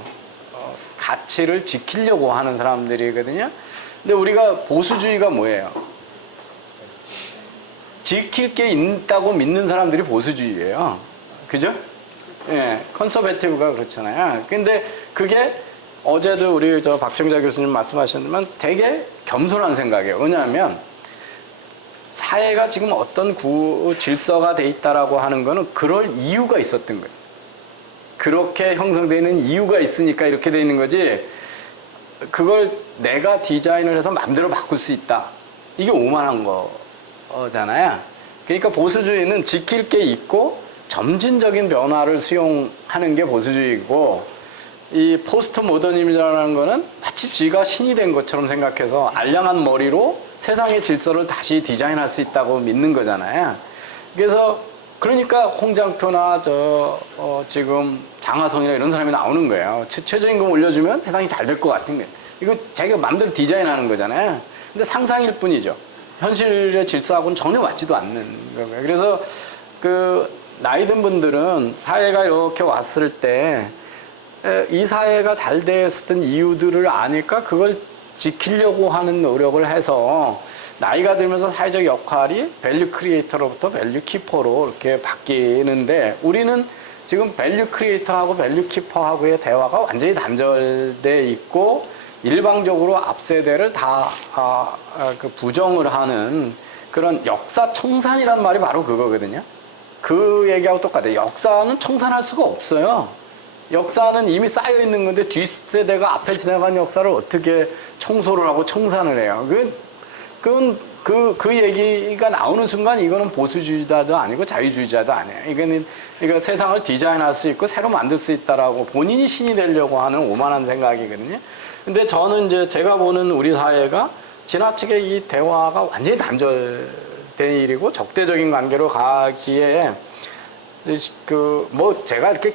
가치를 지키려고 하는 사람들이거든요. 근데 우리가 보수주의가 뭐예요? 지킬 게 있다고 믿는 사람들이 보수주의예요. 그죠? 예, 컨서베티브가 그렇잖아요. 근데 그게 어제도 우리 박정자 교수님 말씀하셨지만 되게 겸손한 생각이에요. 왜냐하면 사회가 지금 어떤 질서가 돼 있다라고 하는 거는 그럴 이유가 있었던 거예요. 그렇게 형성되는 이유가 있으니까 이렇게 돼 있는 거지. 그걸 내가 디자인을 해서 마음대로 바꿀 수 있다. 이게 오만한 거잖아요. 그러니까 보수주의는 지킬 게 있고 점진적인 변화를 수용하는 게 보수주의고 이 포스트 모더니즘이라는 거는 마치 쥐가 신이 된 것처럼 생각해서 알량한 머리로 세상의 질서를 다시 디자인할 수 있다고 믿는 거잖아요. 그래서 그러니까 홍장표나 지금 장하성이나 이런 사람이 나오는 거예요. 최저임금 올려주면 세상이 잘 될 것 같은 거예요. 이거 자기가 마음대로 디자인하는 거잖아요. 근데 상상일 뿐이죠. 현실의 질서하고는 전혀 맞지도 않는 거예요. 그래서 나이 든 분들은 사회가 이렇게 왔을 때 이 사회가 잘 됐었던 이유들을 아니까 그걸 지키려고 하는 노력을 해서 나이가 들면서 사회적 역할이 밸류 크리에이터로부터 밸류 키퍼로 이렇게 바뀌는데 우리는 지금 밸류 크리에이터하고 밸류 키퍼하고의 대화가 완전히 단절돼 있고 일방적으로 앞 세대를 다 그 부정을 하는 그런 역사 청산이란 말이 바로 그거거든요. 그 얘기하고 똑같아요. 역사는 청산할 수가 없어요. 역사는 이미 쌓여 있는 건데 뒷세대가 앞에 지나간 역사를 어떻게 청소를 하고 청산을 해요. 그건 그 얘기가 나오는 순간 이거는 보수주의자도 아니고 자유주의자도 아니에요. 이거 세상을 디자인할 수 있고 새로 만들 수 있다라고 본인이 신이 되려고 하는 오만한 생각이거든요. 근데 저는 이제 제가 보는 우리 사회가 지나치게 이 대화가 완전히 단절된 일이고 적대적인 관계로 가기에 뭐 제가 이렇게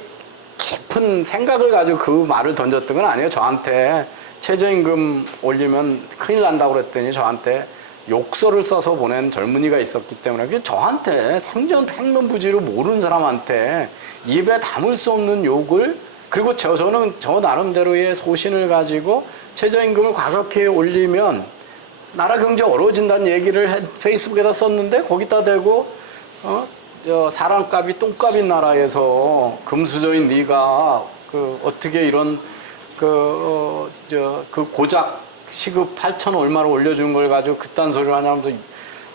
깊은 생각을 가지고 그 말을 던졌던 건 아니에요. 저한테 최저임금 올리면 큰일 난다고 그랬더니 저한테 욕설을 써서 보낸 젊은이가 있었기 때문에 그게 저한테 생전백년부지로 모르는 사람한테 입에 담을 수 없는 욕을 그리고 저는 저 나름대로의 소신을 가지고 최저임금을 과격히 올리면 나라 경제 어려워진다는 얘기를 페이스북에다 썼는데 거기다 대고 사람값이 똥값인 나라에서 금수저인 네가 어떻게 이런 그 고작 시급 8천 얼마를 올려준 걸 가지고 그딴 소리를 하냐면서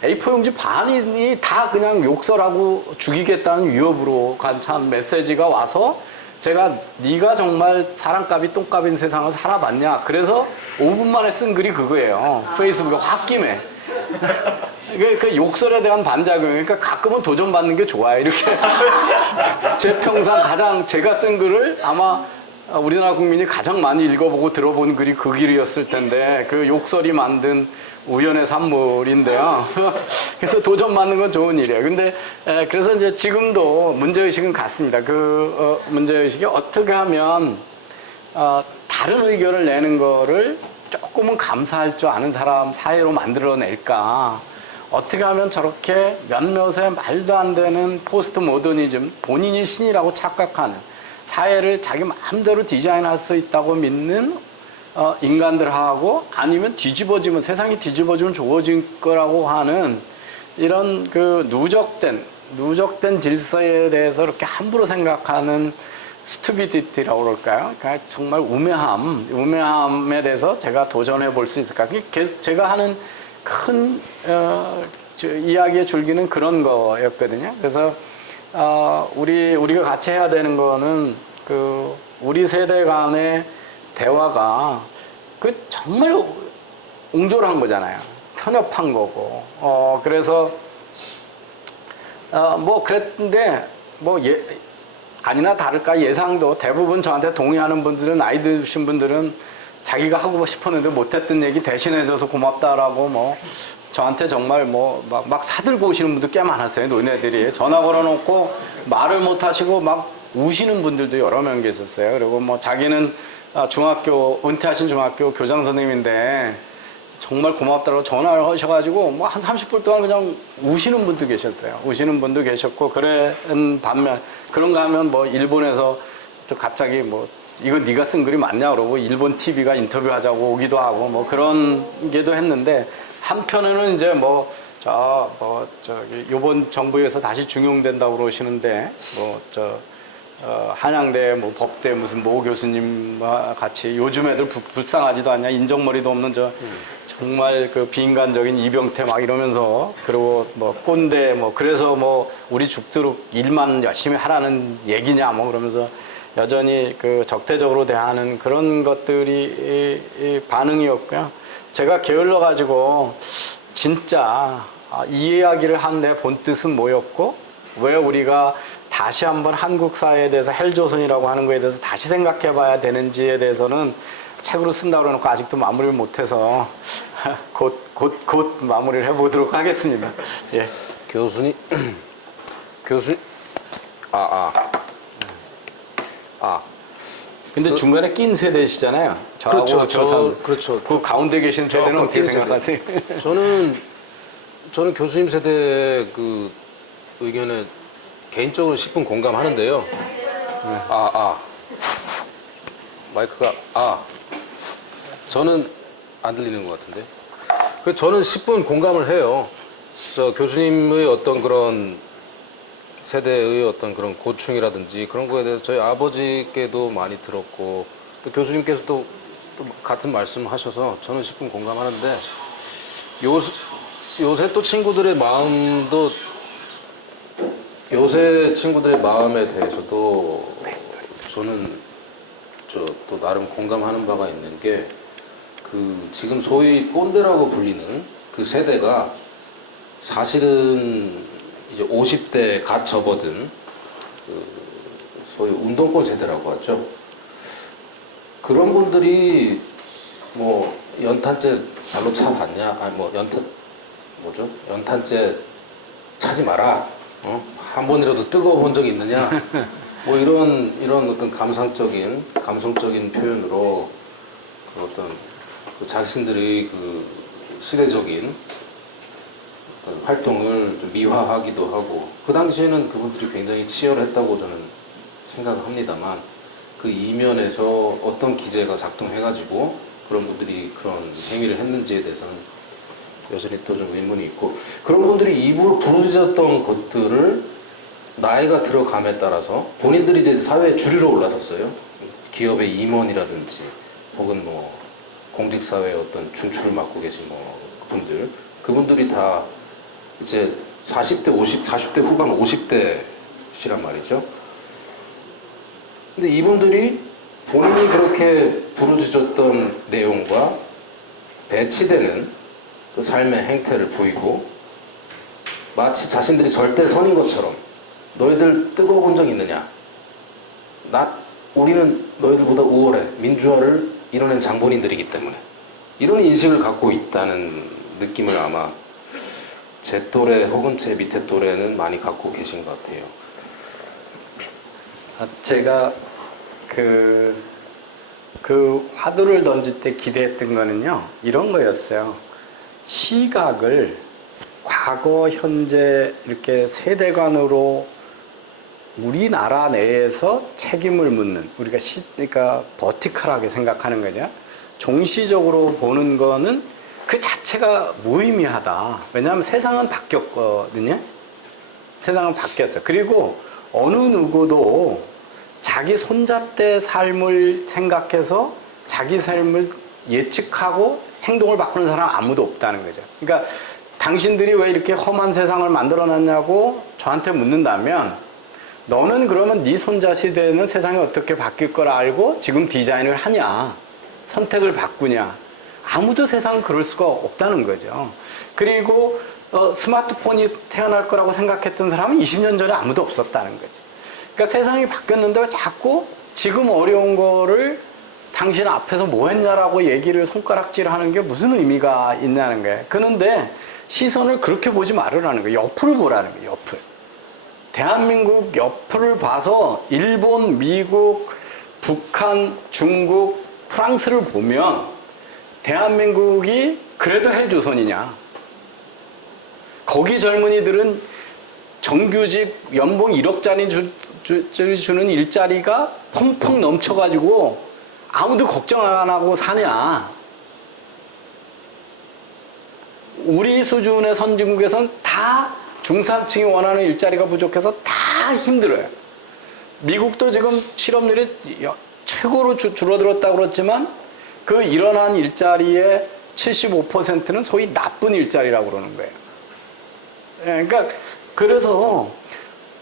A4 용지 반이 다 그냥 욕설하고 죽이겠다는 위협으로 간 메시지가 와서 제가 네가 정말 사람값이 똥값인 세상을 살아봤냐 그래서 5분 만에 쓴 글이 그거예요. 페이스북에 홧김에 그 욕설에 대한 반작용이니까 가끔은 도전받는 게 좋아요. 이렇게 제 평상 가장 제가 쓴 글을 아마 우리나라 국민이 가장 많이 읽어보고 들어본 글이 그 글이었을 텐데 그 욕설이 만든 우연의 산물인데요. 그래서 도전받는 건 좋은 일이에요. 근데 그래서 이제 지금도 문제의식은 같습니다. 문제의식이 어떻게 하면 다른 의견을 내는 거를 조금은 감사할 줄 아는 사람 사회로 만들어낼까. 어떻게 하면 저렇게 몇몇의 말도 안 되는 포스트 모더니즘, 본인이 신이라고 착각하는 사회를 자기 마음대로 디자인할 수 있다고 믿는 인간들하고 아니면 세상이 뒤집어지면 좋아질 거라고 하는 이런 그 누적된 질서에 대해서 이렇게 함부로 생각하는 스투비디티라고 그럴까요? 그러니까 정말 우매함에 대해서 제가 도전해 볼 수 있을까? 제가 하는 큰 이야기의 줄기는 그런 거였거든요. 그래서 우리가 같이 해야 되는 거는 우리 세대 간의 대화가 정말 옹졸한 거잖아요. 편협한 거고. 그래서 뭐 그랬는데 아니나 다를까 예상도 대부분 저한테 동의하는 분들은 나이 드신 분들은 자기가 하고 싶었는데 못했던 얘기 대신해줘서 고맙다라고 저한테 정말 막 사들고 오시는 분들 꽤 많았어요. 노인네들이 전화 걸어놓고 말을 못 하시고 막 우시는 분들도 여러 명 계셨어요. 그리고 자기는 은퇴하신 중학교 교장 선생님인데 정말 고맙다고 전화를 하셔가지고 한 30분 동안 그냥 우시는 분도 계셨어요. 우시는 분도 계셨고 그런 반면 그런가 하면 일본에서 또 갑자기 이거 네가 쓴 글이 맞냐 그러고 일본 TV가 인터뷰하자고 오기도 하고 그런 게도 했는데 한편에는 이제 요번 정부에서 다시 중용된다고 그러시는데 한양대 법대 무슨 모 교수님과 같이 요즘 애들 불쌍하지도 않냐 인정머리도 없는 정말 비인간적인 이병태 막 이러면서 그리고 꼰대 그래서 우리 죽도록 일만 열심히 하라는 얘기냐 그러면서 여전히 적대적으로 대하는 그런 것들이 반응이었고요. 제가 게을러 가지고 진짜 이 이야기를 한 내 본뜻은 뭐였고 왜 우리가 다시 한번 한국 사회에 대해서 헬조선이라고 하는 거에 대해서 다시 생각해 봐야 되는지에 대해서는 책으로 쓴다고 해놓고 아직도 마무리를 못해서 곧 마무리를 해보도록 하겠습니다. 예. 교수님 근데 중간에 낀 세대시잖아요. 그렇죠. 그렇죠. 그 가운데 계신 세대는 어떻게 생각하세요? 저는 교수님 세대 의견에 개인적으로 10분 공감하는데요. 마이크가 저는 안 들리는 것 같은데. 저는 10분 공감을 해요. 교수님의 어떤 그런 세대의 어떤 그런 고충이라든지 그런 거에 대해서 저희 아버지께도 많이 들었고 또 교수님께서 또 같은 말씀하셔서 저는 10분 공감하는데 요새 또 친구들의 마음도 요새 친구들의 마음에 대해서도 저는 또 나름 공감하는 바가 있는 게 그 지금 소위 꼰대라고 불리는 그 세대가 사실은 이제 50대 갓 접어든 그 소위 운동권 세대라고 하죠. 그런 분들이 뭐 연탄재 발로 차 봤냐? 아니 뭐 연탄재 차지 마라. 한 번이라도 뜨거워 본 적이 있느냐? 뭐 이런 어떤 감성적인 표현으로 그 어떤 그 자신들의 그 시대적인 어떤 활동을 좀 미화하기도 하고 그 당시에는 그분들이 굉장히 치열했다고 저는 생각을 합니다만 그 이면에서 어떤 기제가 작동해가지고 그런 분들이 그런 행위를 했는지에 대해서는 여전히 또 좀 의문이 있고 그런 분들이 입으로 부르짖었던 것들을 나이가 들어감에 따라서 본인들이 이제 사회에 주류로 올라섰어요. 기업의 임원이라든지 혹은 뭐 공직사회의 어떤 중추를 맡고 계신 뭐 그분들이 다 이제 40대 후반 50대시란 말이죠. 근데 이분들이 본인이 그렇게 부르짖었던 내용과 배치되는 그 삶의 행태를 보이고 마치 자신들이 절대 선인 것처럼 너희들 뜨거워 본 적 있느냐? 우리는 너희들보다 우월해. 민주화를 이뤄낸 장본인들이기 때문에 이런 인식을 갖고 있다는 느낌을 아마 제 또래 혹은 제 밑에 또래는 많이 갖고 계신 것 같아요. 제가 그 화두를 던질 때 기대했던 거는요, 이런 거였어요. 시각을 과거, 현재 이렇게 세대관으로 우리나라 내에서 책임을 묻는, 우리가 그러니까 버티컬하게 생각하는 거죠. 종시적으로 보는 거는 그 자체가 무의미하다. 왜냐하면 세상은 바뀌었거든요. 세상은 바뀌었어요. 그리고 어느 누구도 자기 손자 때 삶을 생각해서 자기 삶을 예측하고 행동을 바꾸는 사람 아무도 없다는 거죠. 그러니까 당신들이 왜 이렇게 험한 세상을 만들어놨냐고 저한테 묻는다면 너는 그러면 네 손자 시대에는 세상이 어떻게 바뀔 걸 알고 지금 디자인을 하냐? 선택을 바꾸냐? 아무도 세상은 그럴 수가 없다는 거죠. 그리고 스마트폰이 태어날 거라고 생각했던 사람은 20년 전에 아무도 없었다는 거죠. 그러니까 세상이 바뀌었는데 자꾸 지금 어려운 거를 당신 앞에서 뭐 했냐라고 얘기를 손가락질하는 게 무슨 의미가 있냐는 거예요. 그런데 시선을 그렇게 보지 말으라는 거예요. 옆을 보라는 거예요. 옆을. 대한민국 옆을 봐서 일본, 미국, 북한, 중국, 프랑스를 보면 대한민국이 그래도 헬조선이냐. 거기 젊은이들은 정규직 연봉 1억짜리 주는 일자리가 펑펑 넘쳐가지고 아무도 걱정 안 하고 사냐. 우리 수준의 선진국에서는 다 중산층이 원하는 일자리가 부족해서 다 힘들어요. 미국도 지금 실업률이 최고로 줄어들었다고 그랬지만 그 일어난 일자리의 75%는 소위 나쁜 일자리라고 그러는 거예요. 그러니까 그래서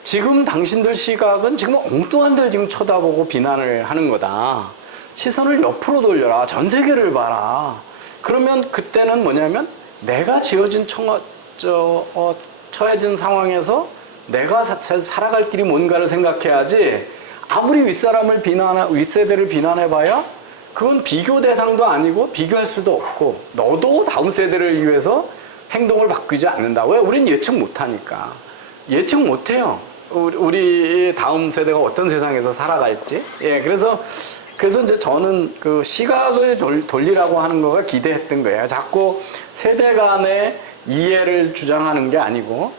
지금 당신들 시각은 지금 엉뚱한 데를 지금 쳐다보고 비난을 하는 거다. 시선을 옆으로 돌려라. 전 세계를 봐라. 그러면 그때는 뭐냐면 내가 지어진 처해진 상황에서 내가 살아갈 길이 뭔가를 생각해야지 아무리 윗세대를 비난해봐야 그건 비교 대상도 아니고 비교할 수도 없고 너도 다음 세대를 위해서 행동을 바꾸지 않는다. 왜? 우린 예측 못하니까. 예측 못해요. 우리 다음 세대가 어떤 세상에서 살아갈지. 예, 그래서 이제 저는 그 시각을 돌리라고 하는 거가 기대했던 거예요. 자꾸 세대 간의 이해를 주장하는 게 아니고,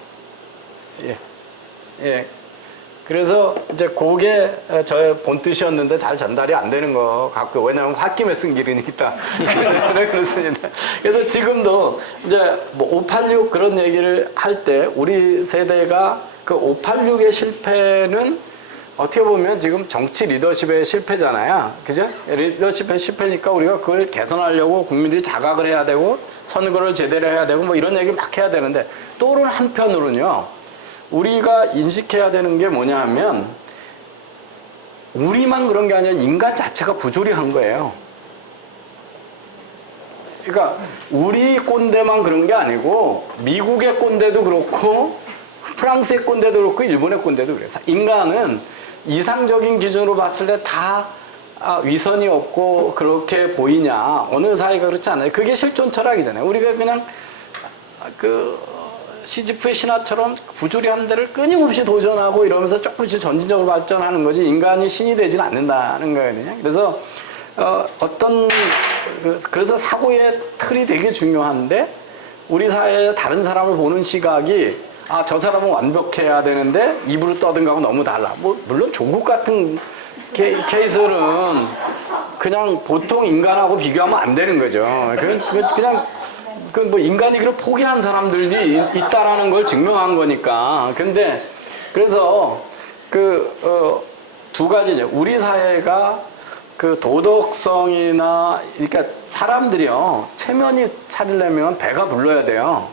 예. 그래서 이제 그게 저의 본뜻이었는데 잘 전달이 안 되는 것 같고, 왜냐면 홧김에 쓴 길이니까. 그렇습니다. 그래서 지금도 이제 뭐 586 그런 얘기를 할 때 우리 세대가 그 586의 실패는 어떻게 보면 지금 정치 리더십의 실패잖아요. 그죠? 리더십의 실패니까 우리가 그걸 개선하려고 국민들이 자각을 해야 되고 선거를 제대로 해야 되고 뭐 이런 얘기 막 해야 되는데 또는 한편으로는요. 우리가 인식해야 되는 게 뭐냐 하면 우리만 그런 게 아니라 인간 자체가 부조리한 거예요. 그러니까 우리 꼰대만 그런 게 아니고 미국의 꼰대도 그렇고 프랑스의 꼰대도 그렇고 일본의 꼰대도 그래요. 인간은 이상적인 기준으로 봤을 때 다 위선이 없고 그렇게 보이냐. 어느 사회가 그렇지 않아요. 그게 실존 철학이잖아요. 우리가 그냥 그 시지프의 신화처럼 부조리한 데를 끊임없이 도전하고 이러면서 조금씩 점진적으로 발전하는 거지 인간이 신이 되지는 않는다는 거거든요. 그래서 그래서 사고의 틀이 되게 중요한데 우리 사회에 다른 사람을 보는 시각이 저 사람은 완벽해야 되는데 입으로 떠든 거하고 너무 달라. 뭐 물론 조국 같은 케이스는 그냥 보통 인간하고 비교하면 안 되는 거죠. 그냥 뭐 인간이기를 포기한 사람들이 있다라는 걸 증명한 거니까. 근데 그래서 두 가지죠. 우리 사회가 그 도덕성이나 그러니까 사람들이요 체면이 차리려면 배가 불러야 돼요.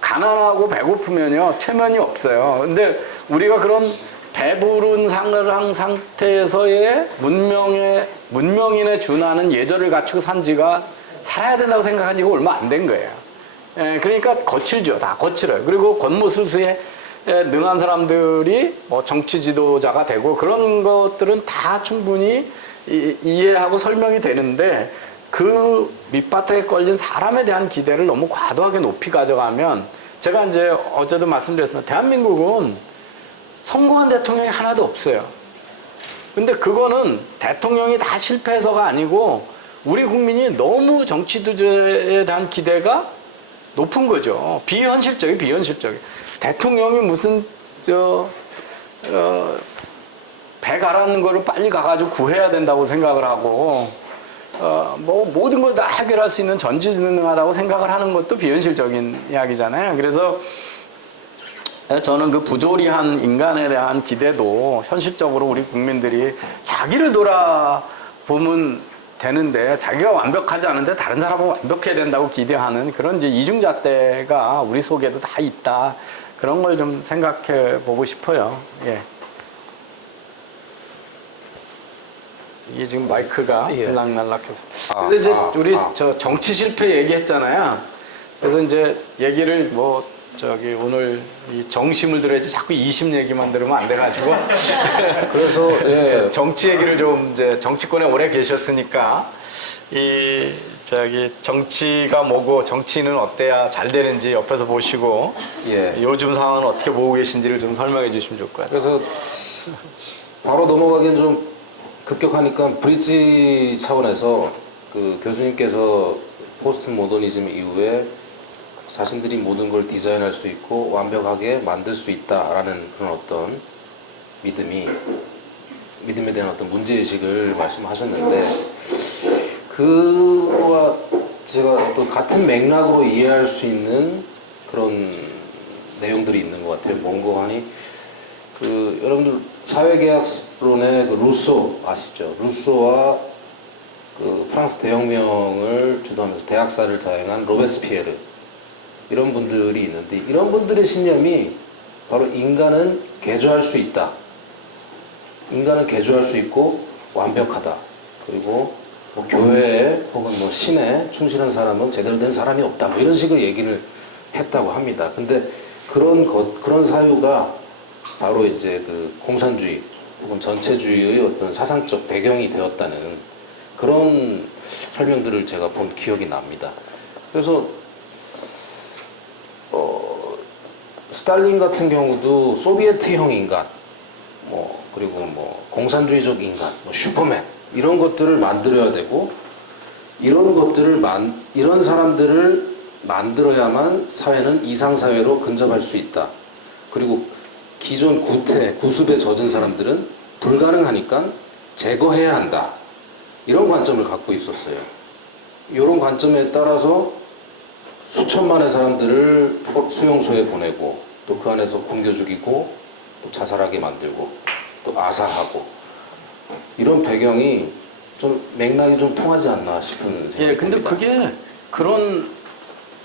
가난하고 배고프면요 체면이 없어요. 근데 우리가 그런 배부른 상태에서의 문명인에 준하는 예절을 갖추고 산 지가 살아야 된다고 생각한 지가 얼마 안 된 거예요. 그러니까 거칠죠. 다 거칠어요. 그리고 권모술수에 능한 사람들이 뭐 정치 지도자가 되고 그런 것들은 다 충분히 이해하고 설명이 되는데 그 밑바닥에 걸린 사람에 대한 기대를 너무 과도하게 높이 가져가면 제가 이제 어제도 말씀드렸지만 대한민국은 성공한 대통령이 하나도 없어요. 근데 그거는 대통령이 다 실패해서가 아니고 우리 국민이 너무 정치주의에 대한 기대가 높은 거죠. 비현실적이. 대통령이 무슨 배 가라는 거를 빨리 가가지고 구해야 된다고 생각을 하고 뭐 모든 걸 다 해결할 수 있는 전지전능하다고 생각을 하는 것도 비현실적인 이야기잖아요. 그래서 저는 그 부조리한 인간에 대한 기대도 현실적으로 우리 국민들이 자기를 돌아보면 되는데 자기가 완벽하지 않은데 다른 사람은 완벽해야 된다고 기대하는 그런 이제 이중잣대가 우리 속에도 다 있다. 그런 걸 좀 생각해 보고 싶어요. 예. 이게 지금 마이크가 들락날락해서. 근데 이제 우리 정치 실패 얘기했잖아요. 그래서 이제 얘기를 오늘 이 정심을 들어야지 자꾸 이심 얘기만 들으면 안 돼가지고. 그래서 정치 얘기를 좀 이제 정치권에 오래 계셨으니까 정치가 뭐고 정치인은 어때야 잘 되는지 옆에서 보시고 요즘 상황은 어떻게 보고 계신지를 좀 설명해 주시면 좋을 것 같아요. 그래서 바로 넘어가기엔 좀 급격하니까 브릿지 차원에서 그 교수님께서 포스트 모더니즘 이후에 자신들이 모든 걸 디자인할 수 있고 완벽하게 만들 수 있다라는 그런 어떤 믿음에 대한 어떤 문제의식을 말씀하셨는데 그와 제가 어떤 같은 맥락으로 이해할 수 있는 그런 내용들이 있는 것 같아요. 뭔고 하니 여러분들 사회계약론의 루소 아시죠? 루소와 프랑스 대혁명을 주도하면서 대학사를 자행한 로베스피에르 이런 분들이 있는데 이런 분들의 신념이 바로 인간은 개조할 수 있다. 인간은 개조할 수 있고 완벽하다. 그리고 교회에 혹은 신에 충실한 사람은 제대로 된 사람이 없다. 이런 식의 얘기를 했다고 합니다. 근데 그런 사유가 바로 이제 공산주의 혹은 전체주의의 어떤 사상적 배경이 되었다는 그런 설명들을 제가 본 기억이 납니다. 그래서 스탈린 같은 경우도 소비에트형 인간, 그리고 공산주의적 인간, 슈퍼맨 이런 것들을 만들어야 되고 이런 사람들을 만들어야만 사회는 이상사회로 근접할 수 있다. 그리고 기존 구습에 젖은 사람들은 불가능하니까 제거해야 한다. 이런 관점을 갖고 있었어요. 이런 관점에 따라서 수천만의 사람들을 수용소에 보내고 또 그 안에서 굶겨 죽이고 또 자살하게 만들고 또 아사하고 이런 배경이 좀 맥락이 좀 통하지 않나 싶은 생각이 예, 근데 듭니다. 그게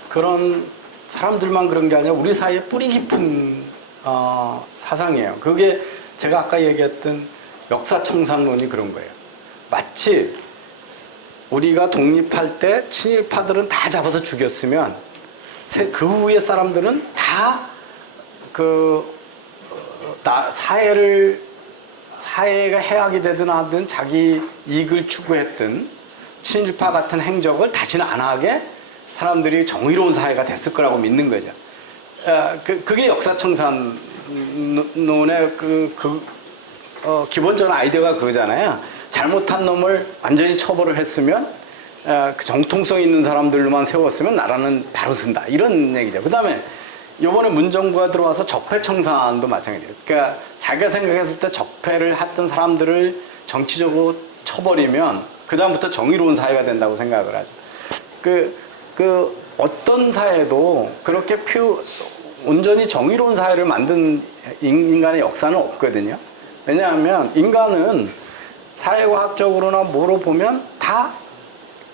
그런 사람들만 그런 게 아니라 우리 사이에 뿌리 깊은 사상이에요. 그게 제가 아까 얘기했던 역사청산론이 그런 거예요. 마치 우리가 독립할 때 친일파들은 다 잡아서 죽였으면 그 후의 사람들은 다 사회가 해악이 되든 하든 자기 이익을 추구했던 친일파 같은 행적을 다시는 안 하게 사람들이 정의로운 사회가 됐을 거라고 믿는 거죠. 그게 역사청산론의 기본적인 아이디어가 그거잖아요. 잘못한 놈을 완전히 처벌을 했으면 그 정통성 있는 사람들로만 세웠으면 나라는 바로 쓴다. 이런 얘기죠. 그 다음에 이번에 문정부가 들어와서 적폐청산도 마찬가지예요. 그러니까 자기가 생각했을 때 적폐를 했던 사람들을 정치적으로 쳐버리면 그 다음부터 정의로운 사회가 된다고 생각을 하죠. 어떤 사회도 그렇게 온전히 정의로운 사회를 만든 인간의 역사는 없거든요. 왜냐하면 인간은 사회과학적으로나 뭐로 보면 다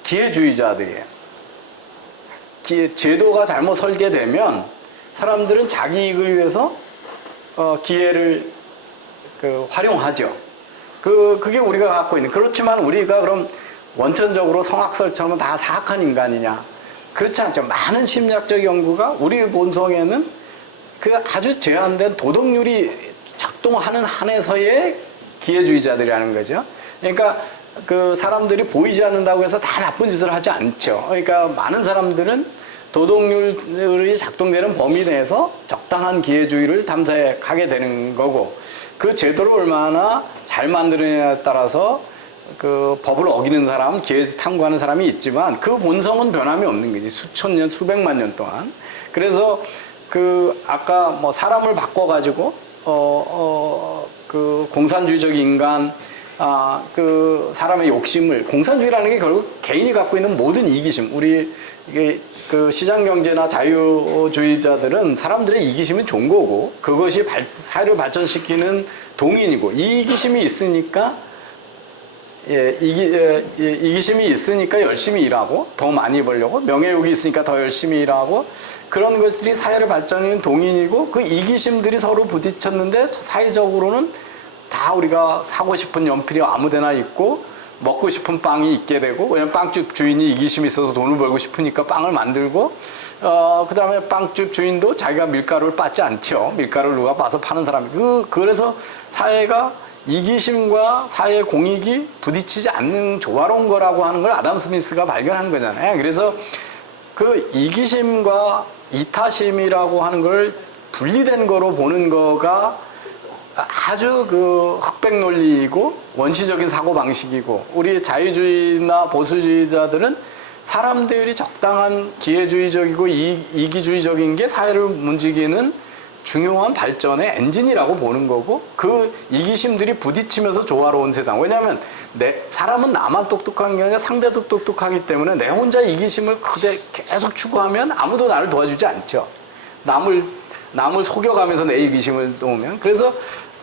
기회주의자들이에요. 제도가 잘못 설계되면 사람들은 자기 이익을 위해서 기회를 활용하죠. 그게 우리가 갖고 있는. 그렇지만 우리가 그럼 원천적으로 성악설처럼 다 사악한 인간이냐? 그렇지 않죠. 많은 심리학적 연구가 우리 본성에는 그 아주 제한된 도덕률이 작동하는 한에서의 기회주의자들이라는 거죠. 그러니까 그 사람들이 보이지 않는다고 해서 다 나쁜 짓을 하지 않죠. 그러니까 많은 사람들은 도덕률이 작동되는 범위 내에서 적당한 기회주의를 탐색하게 되는 거고, 그 제도를 얼마나 잘 만드느냐에 따라서 그 법을 어기는 사람은 기회 탐구하는 사람이 있지만 그 본성은 변함이 없는 거지. 수천 년, 수백만 년 동안. 그래서 아까 뭐 사람을 바꿔가지고 그 공산주의적 인간, 그 사람의 욕심을, 공산주의라는 게 결국 개인이 갖고 있는 모든 이기심, 우리 이게 그 시장 경제나 자유주의자들은 사람들의 이기심은 좋은 거고, 그것이 사회를 발전시키는 동인이고, 이기심이 있으니까 이기심이 있으니까 열심히 일하고 더 많이 벌려고, 명예욕이 있으니까 더 열심히 일하고, 그런 것들이 사회를 발전하는 동인이고, 그 이기심들이 서로 부딪혔는데 사회적으로는 다 우리가 사고 싶은 연필이 아무데나 있고 먹고 싶은 빵이 있게 되고, 왜냐면 빵집 주인이 이기심이 있어서 돈을 벌고 싶으니까 빵을 만들고, 그 다음에 빵집 주인도 자기가 밀가루를 빻지 않죠. 밀가루를 누가 빻아서 파는 사람이. 그래서 사회가 이기심과 사회 공익이 부딪히지 않는 조화로운 거라고 하는 걸 아담 스미스가 발견한 거잖아요. 그래서 그 이기심과 이타심이라고 하는 걸 분리된 거로 보는 거가 아주 흑백 논리이고 원시적인 사고방식이고, 우리 자유주의나 보수주의자들은 사람들이 적당한 기회주의적이고 이기주의적인 게 사회를 움직이는 중요한 발전의 엔진이라고 보는 거고, 그 이기심들이 부딪히면서 조화로운 세상. 왜냐하면 사람은 나만 똑똑한 게 아니라 상대도 똑똑하기 때문에 내 혼자 이기심을 계속 추구하면 아무도 나를 도와주지 않죠. 남을 속여가면서 내 이기심을 놓으면. 그래서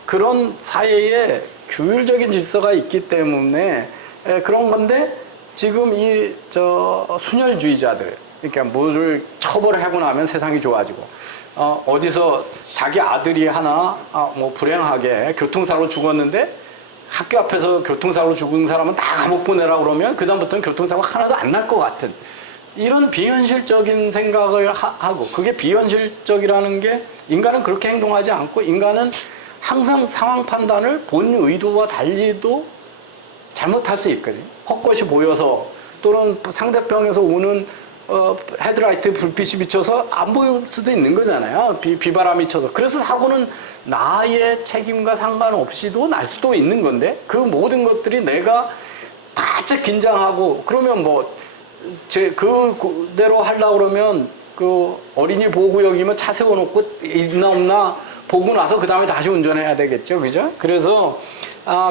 그런 사회에 규율적인 질서가 있기 때문에 그런 건데, 지금 순혈주의자들, 그러니까 뭐를 처벌하고 나면 세상이 좋아지고, 어디서 자기 아들이 하나 뭐 불행하게 교통사고로 죽었는데 학교 앞에서 교통사고로 죽은 사람은 다 감옥 보내라 그러면 그다음부터는 교통사고 하나도 안 날 것 같은 이런 비현실적인 생각을 하고, 그게 비현실적이라는 게, 인간은 그렇게 행동하지 않고 인간은 항상 상황 판단을 본 의도와 달리도 잘못할 수 있거든요. 헛것이 보여서, 또는 상대방에서 오는 헤드라이트 불빛이 비쳐서 안 보일 수도 있는 거잖아요. 비바람이 쳐서. 그래서 사고는 나의 책임과 상관없이도 날 수도 있는 건데, 그 모든 것들이 내가 바짝 긴장하고, 그러면 그대로 하려고 그러면 그 어린이 보호구역이면 차 세워놓고 있나 없나 보고 나서 그 다음에 다시 운전해야 되겠죠. 그죠? 그래서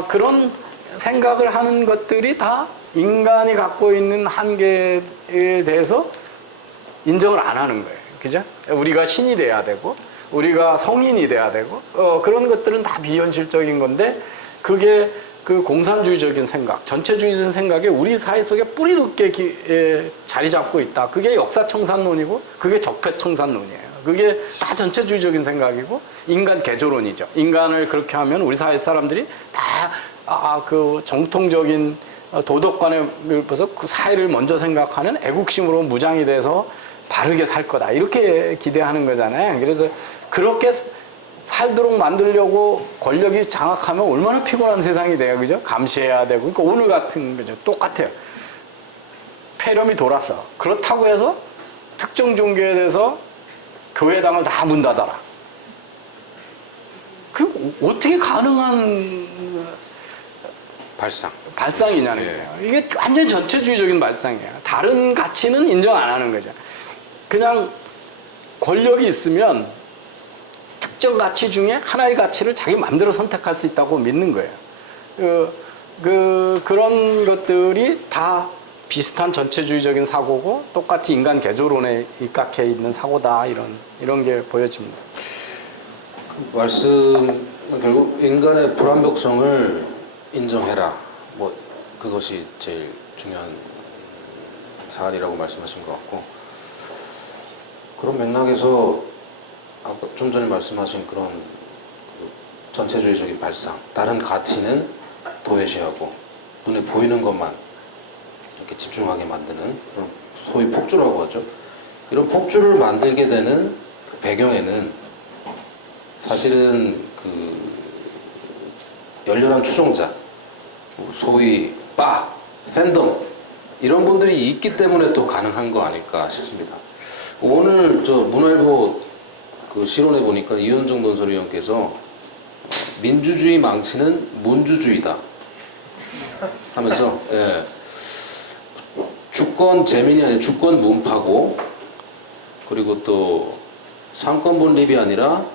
그런 생각을 하는 것들이 다 인간이 갖고 있는 한계에 대해서 인정을 안 하는 거예요. 그죠? 우리가 신이 돼야 되고, 우리가 성인이 돼야 되고 그런 것들은 다 비현실적인 건데 그게 그 공산주의적인 생각, 전체주의적인 생각이 우리 사회 속에 뿌리 깊게 자리 잡고 있다. 그게 역사청산론이고 그게 적폐청산론이에요. 그게 다 전체주의적인 생각이고 인간 개조론이죠. 인간을 그렇게 하면 우리 사회 사람들이 다 그 정통적인 도덕관에 비해서 그 사회를 먼저 생각하는 애국심으로 무장이 돼서 바르게 살 거다. 이렇게 기대하는 거잖아요. 그래서 그렇게 살도록 만들려고 권력이 장악하면 얼마나 피곤한 세상이 돼요. 그죠? 감시해야 되고. 그러니까 오늘 같은 거죠. 똑같아요. 폐렴이 돌았어. 그렇다고 해서 특정 종교에 대해서 교회당을 다 문 닫아라. 그 어떻게 가능한 발상이냐는 거예요. 이게 완전 전체주의적인 발상이에요. 다른 가치는 인정 안 하는 거죠. 그냥 권력이 있으면 특정 가치 중에 하나의 가치를 자기 마음대로 선택할 수 있다고 믿는 거예요. 그런 것들이 다 비슷한 전체주의적인 사고고 똑같이 인간 개조론에 입각해 있는 사고다. 이런 게 보여집니다. 말씀 결국 인간의 불완벽성을 인정해라. 뭐 그것이 제일 중요한 사안이라고 말씀하신 것 같고 그런 맥락에서 아까 좀 전에 말씀하신 그런 그 전체주의적인 발상, 다른 가치는 도외시하고 눈에 보이는 것만 이렇게 집중하게 만드는 그런 소위 폭주라고 하죠. 이런 폭주를 만들게 되는 그 배경에는 사실은 그 열렬한 추종자, 소위 팬덤 이런 분들이 있기 때문에 또 가능한 거 아닐까 싶습니다. 오늘 저 문화일보 그 실론에 보니까 이현정 논설위원께서 민주주의 망치는 문주주의다 하면서 주권 재민이 아니라 주권 문파고 그리고 또 삼권 분립이 아니라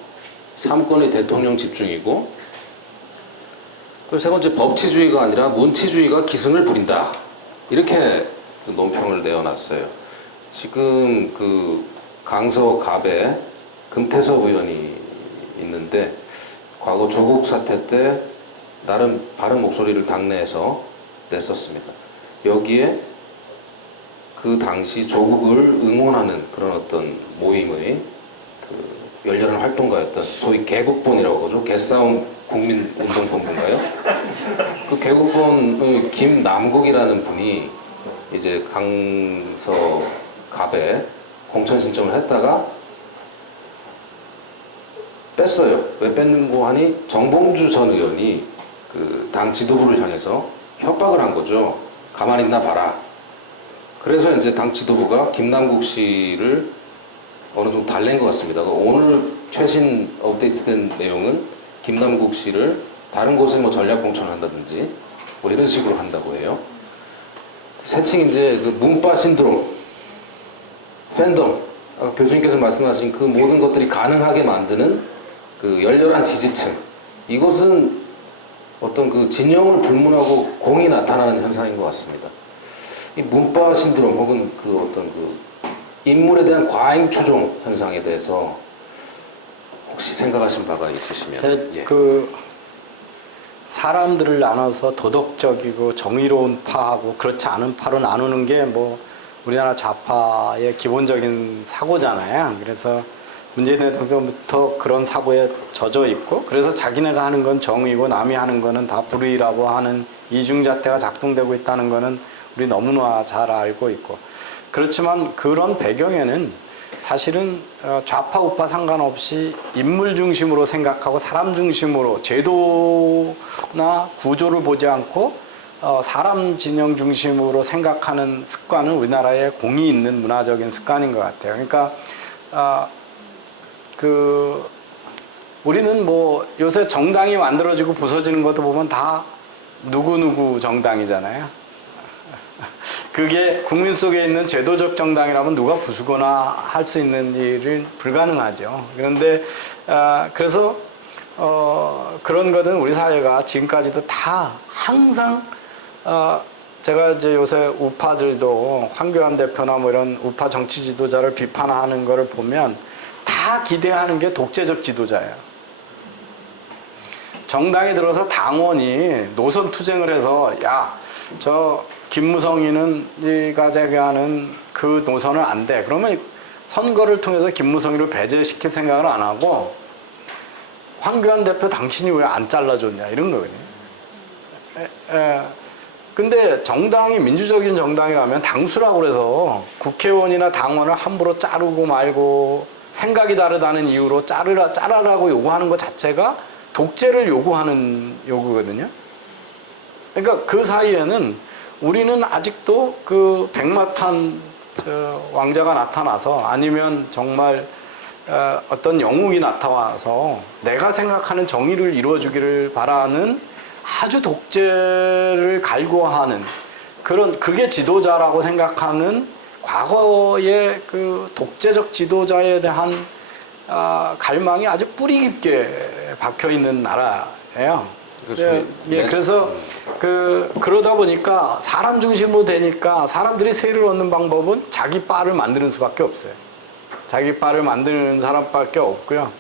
삼권의 대통령 집중이고 그리고 세 번째 법치주의가 아니라 문치주의가 기승을 부린다 이렇게 논평을 내어놨어요. 지금 그 강서갑에 금태섭 의원이 있는데 과거 조국 사태 때 나름 바른 목소리를 당내에서 냈었습니다. 여기에 그 당시 조국을 응원하는 그런 어떤 모임의 그 열렬한 활동가였던 소위 개국본이라고 하죠. 개싸움 국민운동본부인가요? 그 개국본의 김남국이라는 분이 이제 강서갑에 공천 신청을 했다가 뺐어요. 왜 뺐는고 하니 정봉주 전 의원이 그 당 지도부를 향해서 협박을 한 거죠. 가만히 있나 봐라. 그래서 이제 당 지도부가 김남국 씨를 어느 정도 달랜 것 같습니다. 오늘 최신 업데이트된 내용은 김남국 씨를 다른 곳에 뭐 전략 공천을 한다든지 뭐 이런 식으로 한다고 해요. 세칭 이제 그 문파 신드롬, 팬덤, 아까 교수님께서 말씀하신 그 모든 것들이 가능하게 만드는 그 열렬한 지지층. 이것은 어떤 그 진영을 불문하고 공이 나타나는 현상인 것 같습니다. 이 문파 신드롬 혹은 그 어떤 그 인물에 대한 과잉 추종 현상에 대해서 혹시 생각하신 바가 있으시면 그 사람들을 나눠서 도덕적이고 정의로운 파하고 그렇지 않은 파로 나누는 게 뭐 우리나라 좌파의 기본적인 사고잖아요. 그래서 문재인 대통령부터 그런 사고에 젖어 있고 그래서 자기네가 하는 건 정의고 남이 하는 거는 다 불의라고 하는 이중잣대가 작동되고 있다는 거는 우리 너무나 잘 알고 있고 그렇지만 그런 배경에는 사실은 좌파 우파 상관없이 인물 중심으로 생각하고 사람 중심으로 제도나 구조를 보지 않고 사람 진영 중심으로 생각하는 습관은 우리나라에 공이 있는 문화적인 습관인 것 같아요. 그러니까 우리는 뭐 요새 정당이 만들어지고 부서지는 것도 보면 다 누구누구 정당이잖아요. 그게 국민 속에 있는 제도적 정당이라면 누가 부수거나 할 수 있는 일은 불가능하죠. 그런데 그래서 그런 것은 우리 사회가 지금까지도 다 항상 제가 이제 요새 우파들도 황교안 대표나 뭐 이런 우파 정치 지도자를 비판하는 거를 보면 다 다 기대하는 게 독재적 지도자예요. 정당에 들어서 당원이 노선 투쟁을 해서 야, 저 김무성이는 네가 제기하는 그 노선은 안 돼. 그러면 선거를 통해서 김무성이를 배제시킬 생각을 안 하고 황교안 대표 당신이 왜 안 잘라줬냐 이런 거거든요. 근데 정당이 민주적인 정당이라면 당수라고 그래서 국회의원이나 당원을 함부로 자르고 말고 생각이 다르다는 이유로 자르라고 요구하는 것 자체가 독재를 요구하는 요구거든요. 그러니까 그 사이에는 우리는 아직도 그 백마탄 왕자가 나타나서 아니면 정말 어떤 영웅이 나타나서 내가 생각하는 정의를 이루어주기를 바라는 아주 독재를 갈구하는 그런 그게 지도자라고 생각하는 과거의 그 독재적 지도자에 대한 갈망이 아주 뿌리 깊게 박혀 있는 나라예요. 그렇죠. 예, 그래서 그러다 보니까 사람 중심으로 되니까 사람들이 세를 얻는 방법은 자기 바를 만드는 수밖에 없어요. 자기 바를 만드는 사람밖에 없고요.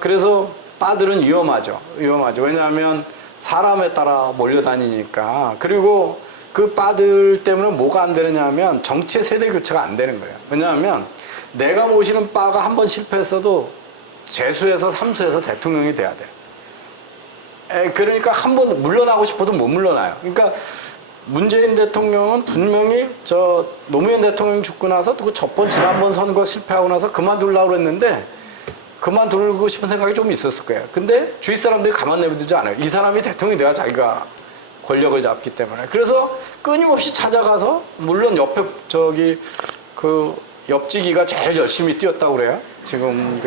그래서 바들은 위험하죠. 왜냐하면 사람에 따라 몰려다니니까. 그리고 그 바들 때문에 뭐가 안 되느냐면 정치 세대 교체가 안 되는 거예요. 왜냐하면 내가 모시는 바가 한 번 실패했어도 재수해서 삼수해서 대통령이 돼야 돼. 그러니까 한 번 물러나고 싶어도 못 물러나요. 그러니까 문재인 대통령은 분명히 저 노무현 대통령 죽고 나서 또 지난번 선거 실패하고 나서 그만두려고 그랬는데 그만두고 싶은 생각이 좀 있었을 거예요. 근데 주위 사람들이 가만 내버리지 않아요. 이 사람이 대통령이 돼야 자기가 권력을 잡기 때문에. 그래서 끊임없이 찾아가서 물론 옆에 그 옆지기가 제일 열심히 뛰었다고 그래요. 지금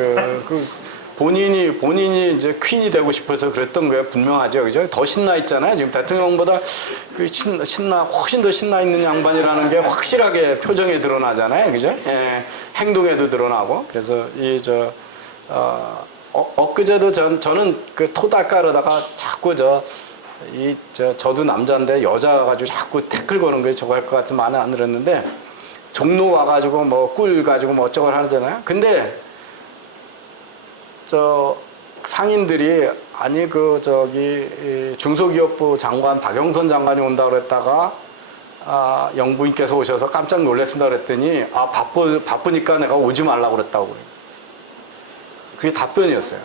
본인이 이제 퀸이 되고 싶어서 그랬던 거예요. 분명하죠. 그죠? 더 신나 있잖아요. 지금 대통령보다 훨씬 더 신나 있는 양반이라는 게 확실하게 표정에 드러나잖아요. 그죠? 예, 행동에도 드러나고. 그래서 엊그제도 저는 그 토닥가르다가 자꾸 저도 남자인데 여자 가지고 자꾸 태클 거는 거 저거 할 것 같은 말은 안 들었는데 종로 와가지고 뭐 꿀 가지고 뭐 어쩌고 하잖아요. 근데 상인들이 아니 중소기업부 장관 박영선 장관이 온다고 그랬다가 영부인께서 오셔서 깜짝 놀랐습니다 그랬더니 바쁘니까 내가 오지 말라고 그랬다고 그래요. 그게 답변이었어요.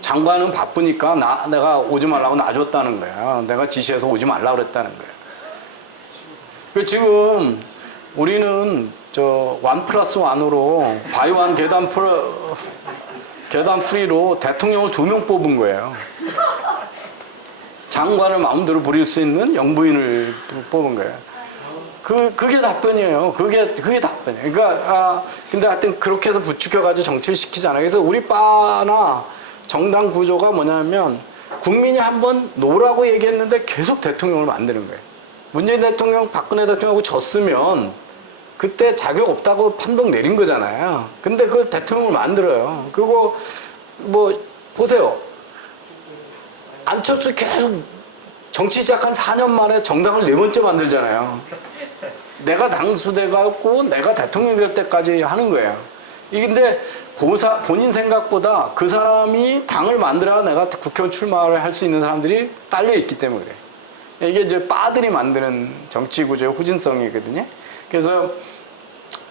장관은 바쁘니까 내가 오지 말라고 놔줬다는 거예요. 내가 지시해서 오지 말라고 그랬다는 거예요. 지금 우리는 1+1으로 바이완 계단 프리로 대통령을 2명 뽑은 거예요. 장관을 마음대로 부릴 수 있는 영부인을 뽑은 거예요. 그게 답변이에요. 그게 답변이에요. 그러니까, 근데 하여튼 그렇게 해서 부추겨가지고 정치를 시키잖아요. 그래서 우리 바나 정당 구조가 뭐냐면 국민이 한번 노라고 얘기했는데 계속 대통령을 만드는 거예요. 문재인 대통령, 박근혜 대통령하고 졌으면 그때 자격 없다고 판독 내린 거잖아요. 근데 그걸 대통령을 만들어요. 그리고 보세요. 안철수 계속 정치 시작한 4년 만에 정당을 4번째 만들잖아요. 내가 당수돼갖고 내가 대통령 될 때까지 하는 거예요. 근데 본인 생각보다 그 사람이 당을 만들어야 내가 국회의원 출마를 할 수 있는 사람들이 딸려 있기 때문에 그래. 이게 이제 빠들이 만드는 정치 구조의 후진성이거든요. 그래서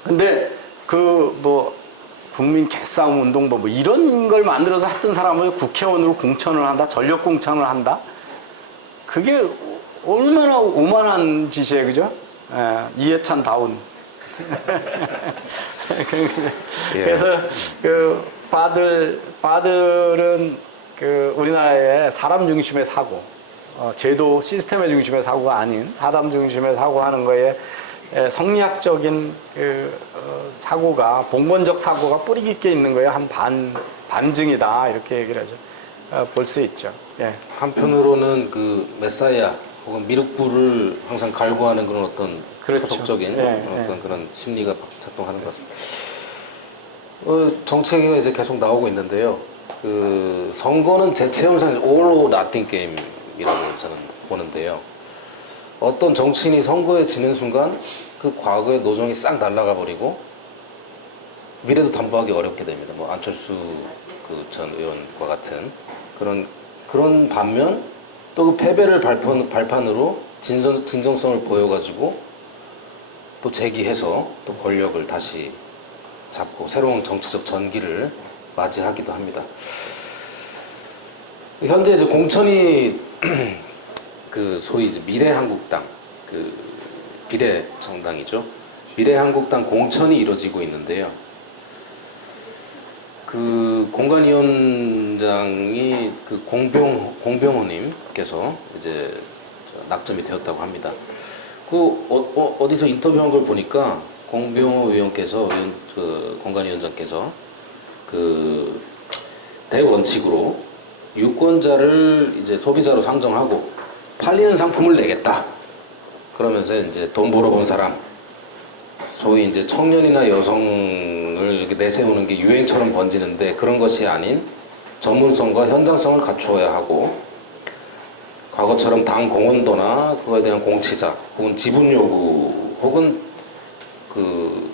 근데 국민 개싸움 운동법 이런 걸 만들어서 했던 사람을 국회의원으로 공천을 한다, 전력 공천을 한다. 그게 얼마나 오만한 짓이에요, 그죠? 이해찬 다운. 그래서 바들은 우리나라의 사람 중심의 사고, 제도 시스템의 중심의 사고가 아닌 사람 중심의 사고하는 거에 성리학적인 사고가 봉건적 사고가 뿌리 깊게 있는 거에 한 반증이다 이렇게 얘기를 하죠. 볼 수 있죠. 예. 한편으로는 그 메사야 혹은 미륵부를 항상 갈구하는 그런 어떤 그렇죠. 토속적인 어떤 그런 심리가 작동하는 것 같습니다. 정책이 이제 계속 나오고 있는데요. 그 선거는 대체현상 all or nothing 게임이라고 저는 보는데요. 어떤 정치인이 선거에 지는 순간 그 과거의 노정이 싹 날아가 버리고 미래도 담보하기 어렵게 됩니다. 뭐 안철수 그 전 의원과 같은 그런 반면 또 그 패배를 발판으로 진정성을 보여가지고 또 재기해서 또 권력을 다시 잡고 새로운 정치적 전기를 맞이하기도 합니다. 현재 이제 공천이 그 소위 이제 미래한국당 그 비례 정당이죠. 미래한국당 공천이 이루어지고 있는데요. 그 공관위원장이 그 공병호님께서 이제 낙점이 되었다고 합니다. 그 어디서 인터뷰한 걸 보니까 공병호 의원께서 그 공관위원장께서 그 대원칙으로 유권자를 이제 소비자로 상정하고 팔리는 상품을 내겠다. 그러면서 이제 돈 벌어본 사람, 소위 이제 청년이나 여성을 이렇게 내세우는 게 유행처럼 번지는데 그런 것이 아닌 전문성과 현장성을 갖추어야 하고 과거처럼 당 공헌도나 그거에 대한 공치사 혹은 지분 요구 혹은 그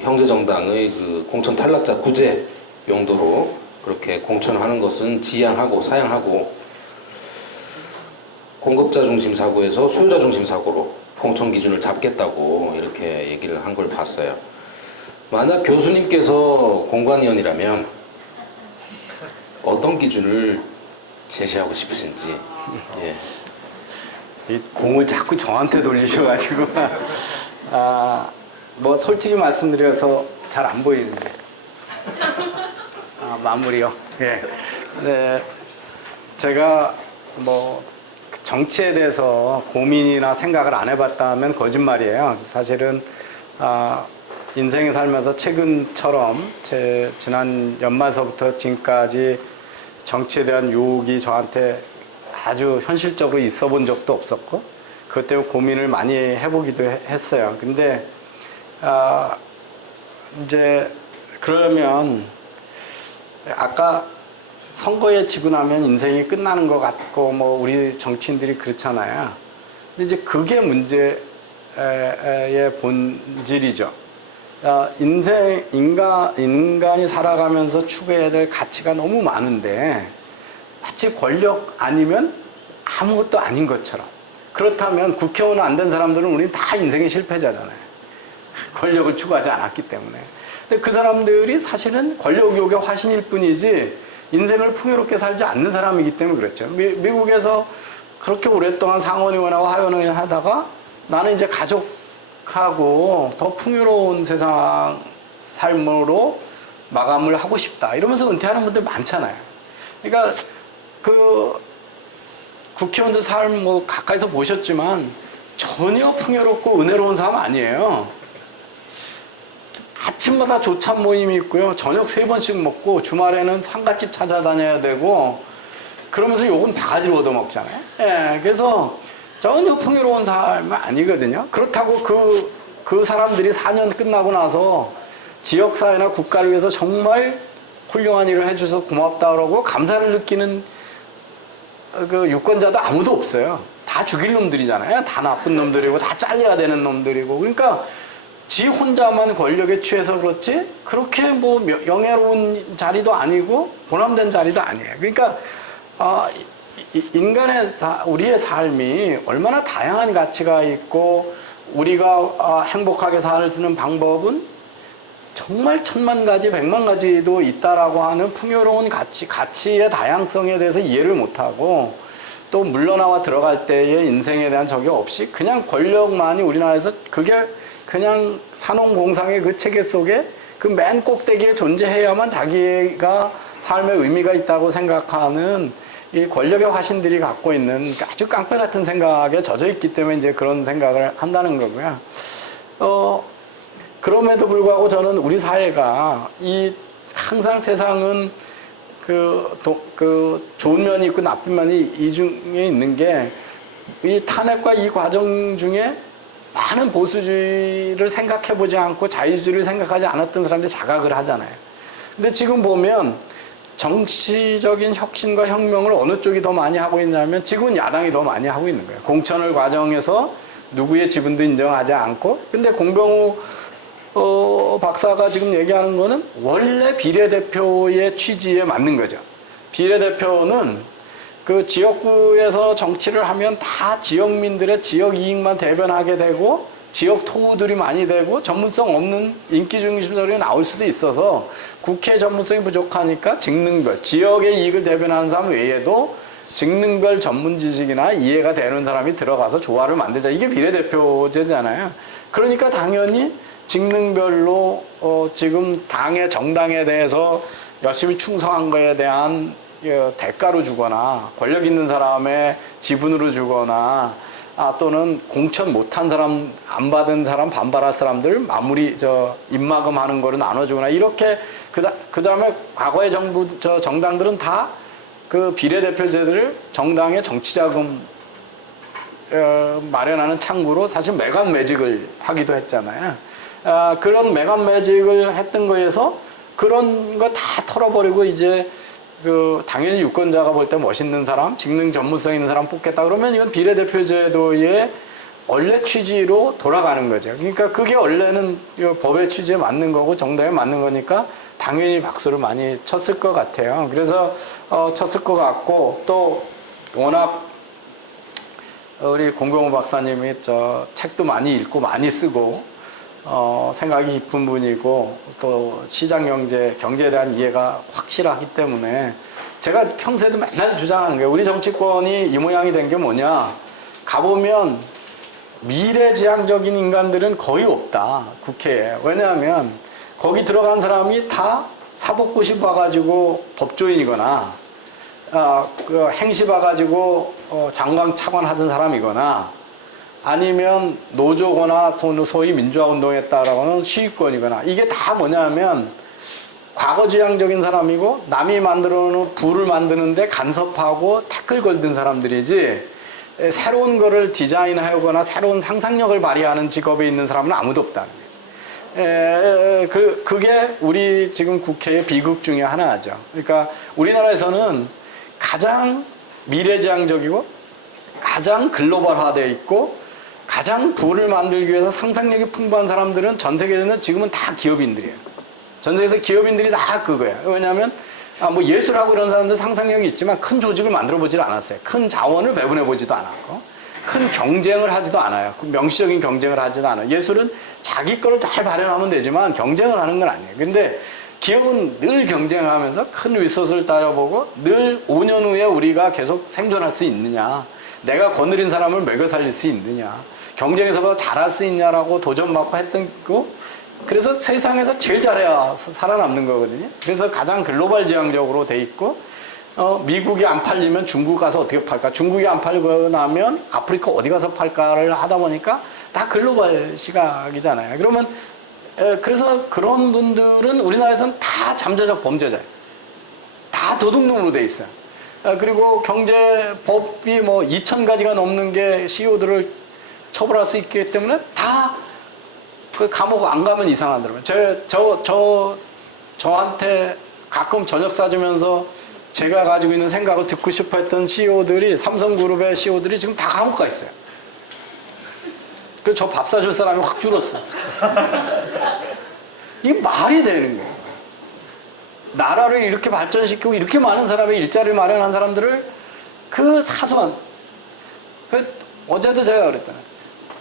형제 정당의 그 공천 탈락자 구제 용도로 그렇게 공천하는 것은 지양하고 사양하고 공급자 중심 사고에서 수요자 중심 사고로 공천 기준을 잡겠다고 이렇게 얘기를 한 걸 봤어요. 만약 교수님께서 공관위원이라면 어떤 기준을 제시하고 싶으신지. 예. 이 공을 자꾸 저한테 돌리셔가지고 뭐 솔직히 말씀드려서 잘 안 보이는데 마무리요. 예. 네, 제가 뭐 정치에 대해서 고민이나 생각을 안 해봤다면 거짓말이에요. 사실은 인생에 살면서 최근처럼 제 지난 연말서부터 지금까지 정치에 대한 유혹이 저한테 아주 현실적으로 있어 본 적도 없었고 그것 때문에 고민을 많이 해보기도 했어요. 근데 이제 그러면 아까 선거에 지고 나면 인생이 끝나는 것 같고 뭐 우리 정치인들이 그렇잖아요. 근데 이제 그게 문제의 본질이죠. 인간이 살아가면서 추구해야 될 가치가 너무 많은데 마치 권력 아니면 아무것도 아닌 것처럼. 그렇다면 국회의원 안 된 사람들은 우리는 다 인생의 실패자잖아요. 권력을 추구하지 않았기 때문에. 근데 그 사람들이 사실은 권력 욕의 화신일 뿐이지 인생을 풍요롭게 살지 않는 사람이기 때문에 그렇죠. 미국에서 그렇게 오랫동안 상원의원하고 하원의원 하다가 나는 이제 가족하고 더 풍요로운 세상 삶으로 마감을 하고 싶다. 이러면서 은퇴하는 분들 많잖아요. 그러니까 그 국회의원들 삶 뭐 가까이서 보셨지만 전혀 풍요롭고 은혜로운 삶 아니에요. 아침마다 조찬 모임이 있고요. 저녁 3번씩 먹고 주말에는 상갓집 찾아다녀야 되고 그러면서 욕은 바가지로 얻어먹잖아요. 예, 그래서 전혀 풍요로운 삶은 아니거든요. 그렇다고 그 사람들이 4년 끝나고 나서 지역사회나 국가를 위해서 정말 훌륭한 일을 해줘서 고맙다 그러고 감사를 느끼는 그 유권자도 아무도 없어요. 다 죽일 놈들이잖아요. 다 나쁜 놈들이고 다 잘려야 되는 놈들이고. 그러니까 지 혼자만 권력에 취해서 그렇지 그렇게 뭐 영예로운 자리도 아니고 보람된 자리도 아니에요. 그러니까 우리의 삶이 얼마나 다양한 가치가 있고 우리가 행복하게 사는 방법은 정말 1000만 가지, 100만 가지도 있다라고 하는 풍요로운 가치의 다양성에 대해서 이해를 못하고 또 물러나와 들어갈 때의 인생에 대한 적이 없이 그냥 권력만이 우리나라에서 그게 그냥 산업공상의 그 체계 속에 그 맨 꼭대기에 존재해야만 자기가 삶의 의미가 있다고 생각하는 이 권력의 화신들이 갖고 있는 아주 깡패 같은 생각에 젖어 있기 때문에 이제 그런 생각을 한다는 거고요. 그럼에도 불구하고 저는 우리 사회가 항상 세상은 그 좋은 면이 있고 나쁜 면이 이 중에 있는 게 이 탄핵과 이 과정 중에 많은 보수주의를 생각해보지 않고 자유주의를 생각하지 않았던 사람들이 자각을 하잖아요. 근데 지금 보면 정치적인 혁신과 혁명을 어느 쪽이 더 많이 하고 있냐면 지금은 야당이 더 많이 하고 있는 거예요. 공천을 과정에서 누구의 지분도 인정하지 않고. 근데 공병우 박사가 지금 얘기하는 거는 원래 비례대표의 취지에 맞는 거죠. 비례대표는 그 지역구에서 정치를 하면 다 지역민들의 지역 이익만 대변하게 되고 지역 토우들이 많이 되고 전문성 없는 인기 중심적으로 나올 수도 있어서 국회 전문성이 부족하니까 직능별, 지역의 이익을 대변하는 사람 외에도 직능별 전문 지식이나 이해가 되는 사람이 들어가서 조화를 만들자. 이게 비례대표제잖아요. 그러니까 당연히 직능별로 지금 당의 정당에 대해서 열심히 충성한 거에 대한 대가로 주거나 권력 있는 사람의 지분으로 주거나 또는 공천 못한 사람, 안 받은 사람, 반발할 사람들 마무리 입마금하는 거를 나눠주거나 이렇게 그다음에 과거의 정당들은 다 그 비례대표제들을 정당의 정치자금 마련하는 창구로 사실 매간 매직을 하기도 했잖아요. 그런 매간 매직을 했던 거에서 그런 거 다 털어버리고 이제 당연히 유권자가 볼 때 멋있는 사람, 직능 전문성 있는 사람 뽑겠다 그러면 이건 비례대표제도의 원래 취지로 돌아가는 거죠. 그러니까 그게 원래는 법의 취지에 맞는 거고 정당에 맞는 거니까 당연히 박수를 많이 쳤을 것 같아요. 그래서 쳤을 것 같고 또 워낙 우리 공병우 박사님이 책도 많이 읽고 많이 쓰고 생각이 깊은 분이고 또 시장 경제에 대한 이해가 확실하기 때문에 제가 평소에도 맨날 주장하는 거예요. 우리 정치권이 이 모양이 된 게 뭐냐. 가보면 미래지향적인 인간들은 거의 없다. 국회에. 왜냐하면 거기 들어간 사람이 다 사법고시 봐가지고 법조인이거나 행시 봐가지고 장관 차관 하던 사람이거나 아니면 노조거나 소위 민주화운동했다라고 하는 시위권이거나 이게 다 뭐냐면 과거지향적인 사람이고 남이 만들어놓은 부를 만드는데 간섭하고 태클 걸던 사람들이지 새로운 거를 디자인하거나 새로운 상상력을 발휘하는 직업에 있는 사람은 아무도 없다는 거죠. 그게 우리 지금 국회의 비극 중에 하나죠. 그러니까 우리나라에서는 가장 미래지향적이고 가장 글로벌화되어 있고 가장 부를 만들기 위해서 상상력이 풍부한 사람들은 전 세계에는 지금은 다 기업인들이에요. 전 세계에서 기업인들이 다 그거예요. 왜냐하면 뭐 예술하고 이런 사람들 상상력이 있지만 큰 조직을 만들어 보질 않았어요. 큰 자원을 배분해 보지도 않았고 큰 경쟁을 하지도 않아요. 명시적인 경쟁을 하지도 않아요. 예술은 자기 거를 잘 발현하면 되지만 경쟁을 하는 건 아니에요. 근데 기업은 늘 경쟁하면서 큰 리소스를 따져보고 늘 5년 후에 우리가 계속 생존할 수 있느냐, 내가 거느린 사람을 먹여 살릴 수 있느냐, 경쟁에서 잘할 수 있냐라고 도전받고 했던 거. 그래서 세상에서 제일 잘해야 살아남는 거거든요. 그래서 가장 글로벌 지향적으로 돼 있고 미국이 안 팔리면 중국 가서 어떻게 팔까? 중국이 안 팔고 나면 아프리카 어디 가서 팔까를 하다 보니까 다 글로벌 시각이잖아요. 그러면 그래서 그런 분들은 우리나라에서는 다 잠재적 범죄자예요. 다 도둑놈으로 돼 있어요. 그리고 경제법이 뭐 2,000가지가 넘는 게 CEO들을 처벌할 수 있기 때문에 다 그 감옥 안 가면 이상하더라고요. 저한테 가끔 저녁 사주면서 제가 가지고 있는 생각을 듣고 싶어 했던 CEO들이, 삼성그룹의 CEO들이 지금 다 감옥 가 있어요. 그래서 저 밥 사줄 사람이 확 줄었어. 이게 말이 되는 거예요. 나라를 이렇게 발전시키고 이렇게 많은 사람의 일자리를 마련한 사람들을 그 사소한, 어제도 제가 그랬잖아요.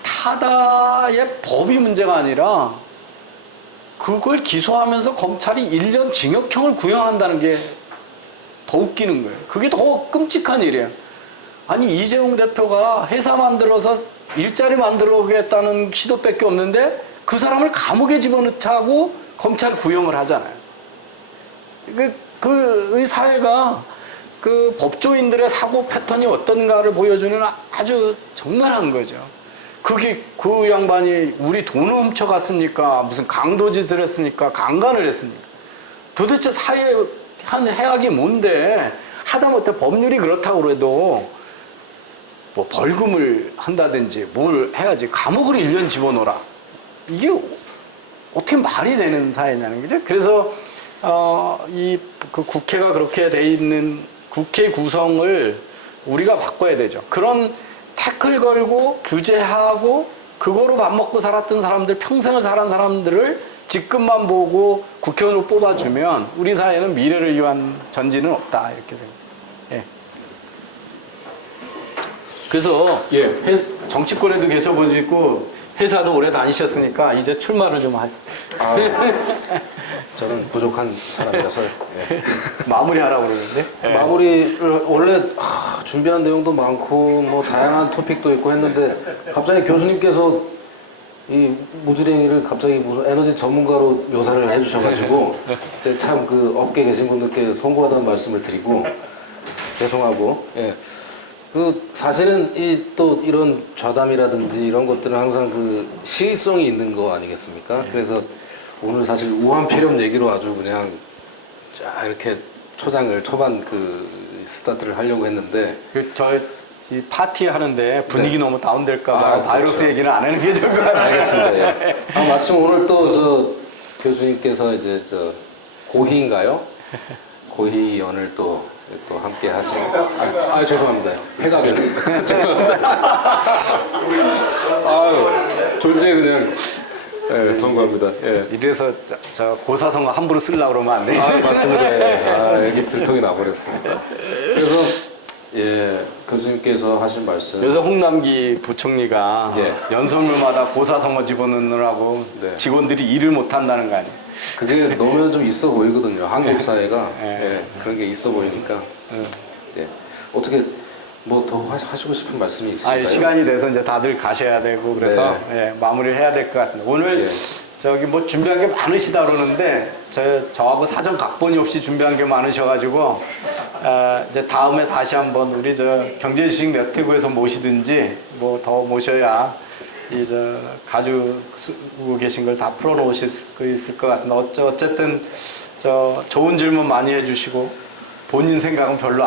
타다의 법이 문제가 아니라 그걸 기소하면서 검찰이 1년 징역형을 구형한다는 게 더 웃기는 거예요. 그게 더 끔찍한 일이에요. 아니 이재용 대표가 회사 만들어서 일자리 만들어보겠다는 시도밖에 없는데 그 사람을 감옥에 집어넣자고 검찰 구형을 하잖아요. 이 사회가 그 법조인들의 사고 패턴이 어떤가를 보여주는 아주 적나라한 거죠. 그 양반이 우리 돈을 훔쳐갔습니까? 무슨 강도짓을 했습니까? 강간을 했습니까? 도대체 사회에 한 해악이 뭔데? 하다못해 법률이 그렇다고 해도 뭐 벌금을 한다든지 뭘 해야지 감옥을 1년 집어넣어라. 이게 어떻게 말이 되는 사회냐는 거죠. 그래서 그 국회가 그렇게 돼 있는 국회 구성을 우리가 바꿔야 되죠. 그런 태클 걸고 규제하고 그거로 밥 먹고 살았던 사람들, 평생을 살은 사람들을 직급만 보고 국회의원으로 뽑아주면 우리 사회는 미래를 위한 전진은 없다 이렇게 생각해요. 예. 그래서 예. 정치권에도 계셔보시고 회사도 오래 다니셨으니까 이제 출마를 좀 하세요. 아, 저는 부족한 사람이라서 예. 마무리하라고 그러는데. 예. 마무리를 원래 준비한 내용도 많고 뭐 다양한 토픽도 있고 했는데 갑자기 교수님께서 이 무지랭이를 갑자기 무슨 에너지 전문가로 묘사를 해주셔가지고 참 그 업계에 계신 분들께 송구하다는 말씀을 드리고 죄송하고 예. 그 사실은 이 또 이런 좌담이라든지 이런 것들은 항상 그 시의성이 있는 거 아니겠습니까? 그래서 오늘 사실 우한폐렴 얘기로 아주 그냥 쫙 이렇게 초반 그 스타트를 하려고 했는데 이 파티 하는데 분위기 너무 다운될까봐 그렇죠. 바이러스 얘기는 안 하는 게 좋을 것 같아요. 알겠습니다. 예. 마침 오늘 또 저 교수님께서 이제 저 고희인가요? 고희연을 또 함께 하신. 죄송합니다. 해가면 죄송합니다. 졸지에 그냥 송구합니다. 예. 이래서 저 고사성어 함부로 쓰려고 그러면 안 돼. 맞습니다. 예. 여기 들통이 나버렸습니다. 그래서 예 교수님께서 하신 말씀. 그래서 홍남기 부총리가 예. 연설문마다 고사성어 집어넣느라고 네. 직원들이 일을 못 한다는 거 아니에요. 그게 넣으면 좀 있어 보이거든요. 한국 사회가 예. 예, 그런 게 있어 보이니까. 예. 어떻게 뭐 더 하시고 싶은 말씀이 있으실까요? 시간이 돼서 이제 다들 가셔야 되고 그래서 예, 마무리를 해야 될 것 같습니다. 오늘 예. 저기 뭐 준비한 게 많으시다 그러는데 저하고 사전 각본이 없이 준비한 게 많으셔가지고 이제 다음에 다시 한번 우리 저 경제지식 네트워크에서 모시든지 뭐 더 모셔야 이 저 가지고 계신 걸 다 풀어놓으실 수 있을 것 같습니다. 어쨌든 저 좋은 질문 많이 해주시고 본인 생각은 별로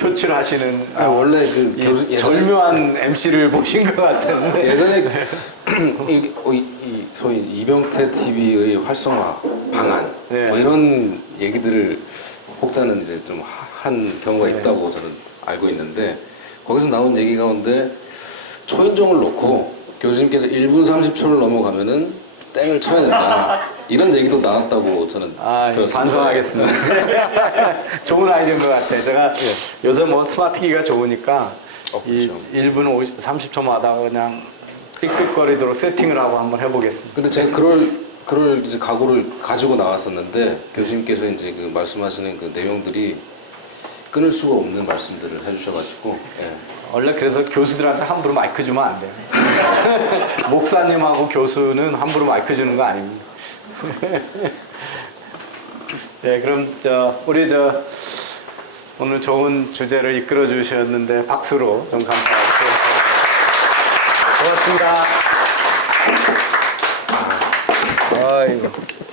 표출하시는 원래 그 예, 절묘한 MC를 보신 것 같은데 예전에 이 소위 이병태 TV의 활성화 방안 네. 뭐 이런 얘기들을 혹자는 이제 좀 한 경우가 있다고 저는 알고 있는데 거기서 나온 얘기 가운데 초인종을 놓고 교수님께서 1분 30초를 넘어가면은 땡을 쳐야 된다 이런 얘기도 나왔다고 저는 들었습니다. 반성하겠습니다. 좋은 아이디어인 것 같아요. 제가 요새 뭐 스마트기가 좋으니까 이 그렇죠. 1분 30초마다 그냥 삑삑거리도록 세팅을 하고 한번 해보겠습니다. 근데 제가 그럴 이제 각오를 가지고 나왔었는데 교수님께서 이제 그 말씀하시는 그 내용들이 끊을 수가 없는 말씀들을 해주셔가지고 예. 원래 그래서 교수들한테 함부로 마이크 주면 안 돼요. 목사님하고 교수는 함부로 마이크 주는 거 아닙니다. 네, 그럼 우리 오늘 좋은 주제를 이끌어 주셨는데 박수로 좀 감사하고 고맙습니다. 아이고.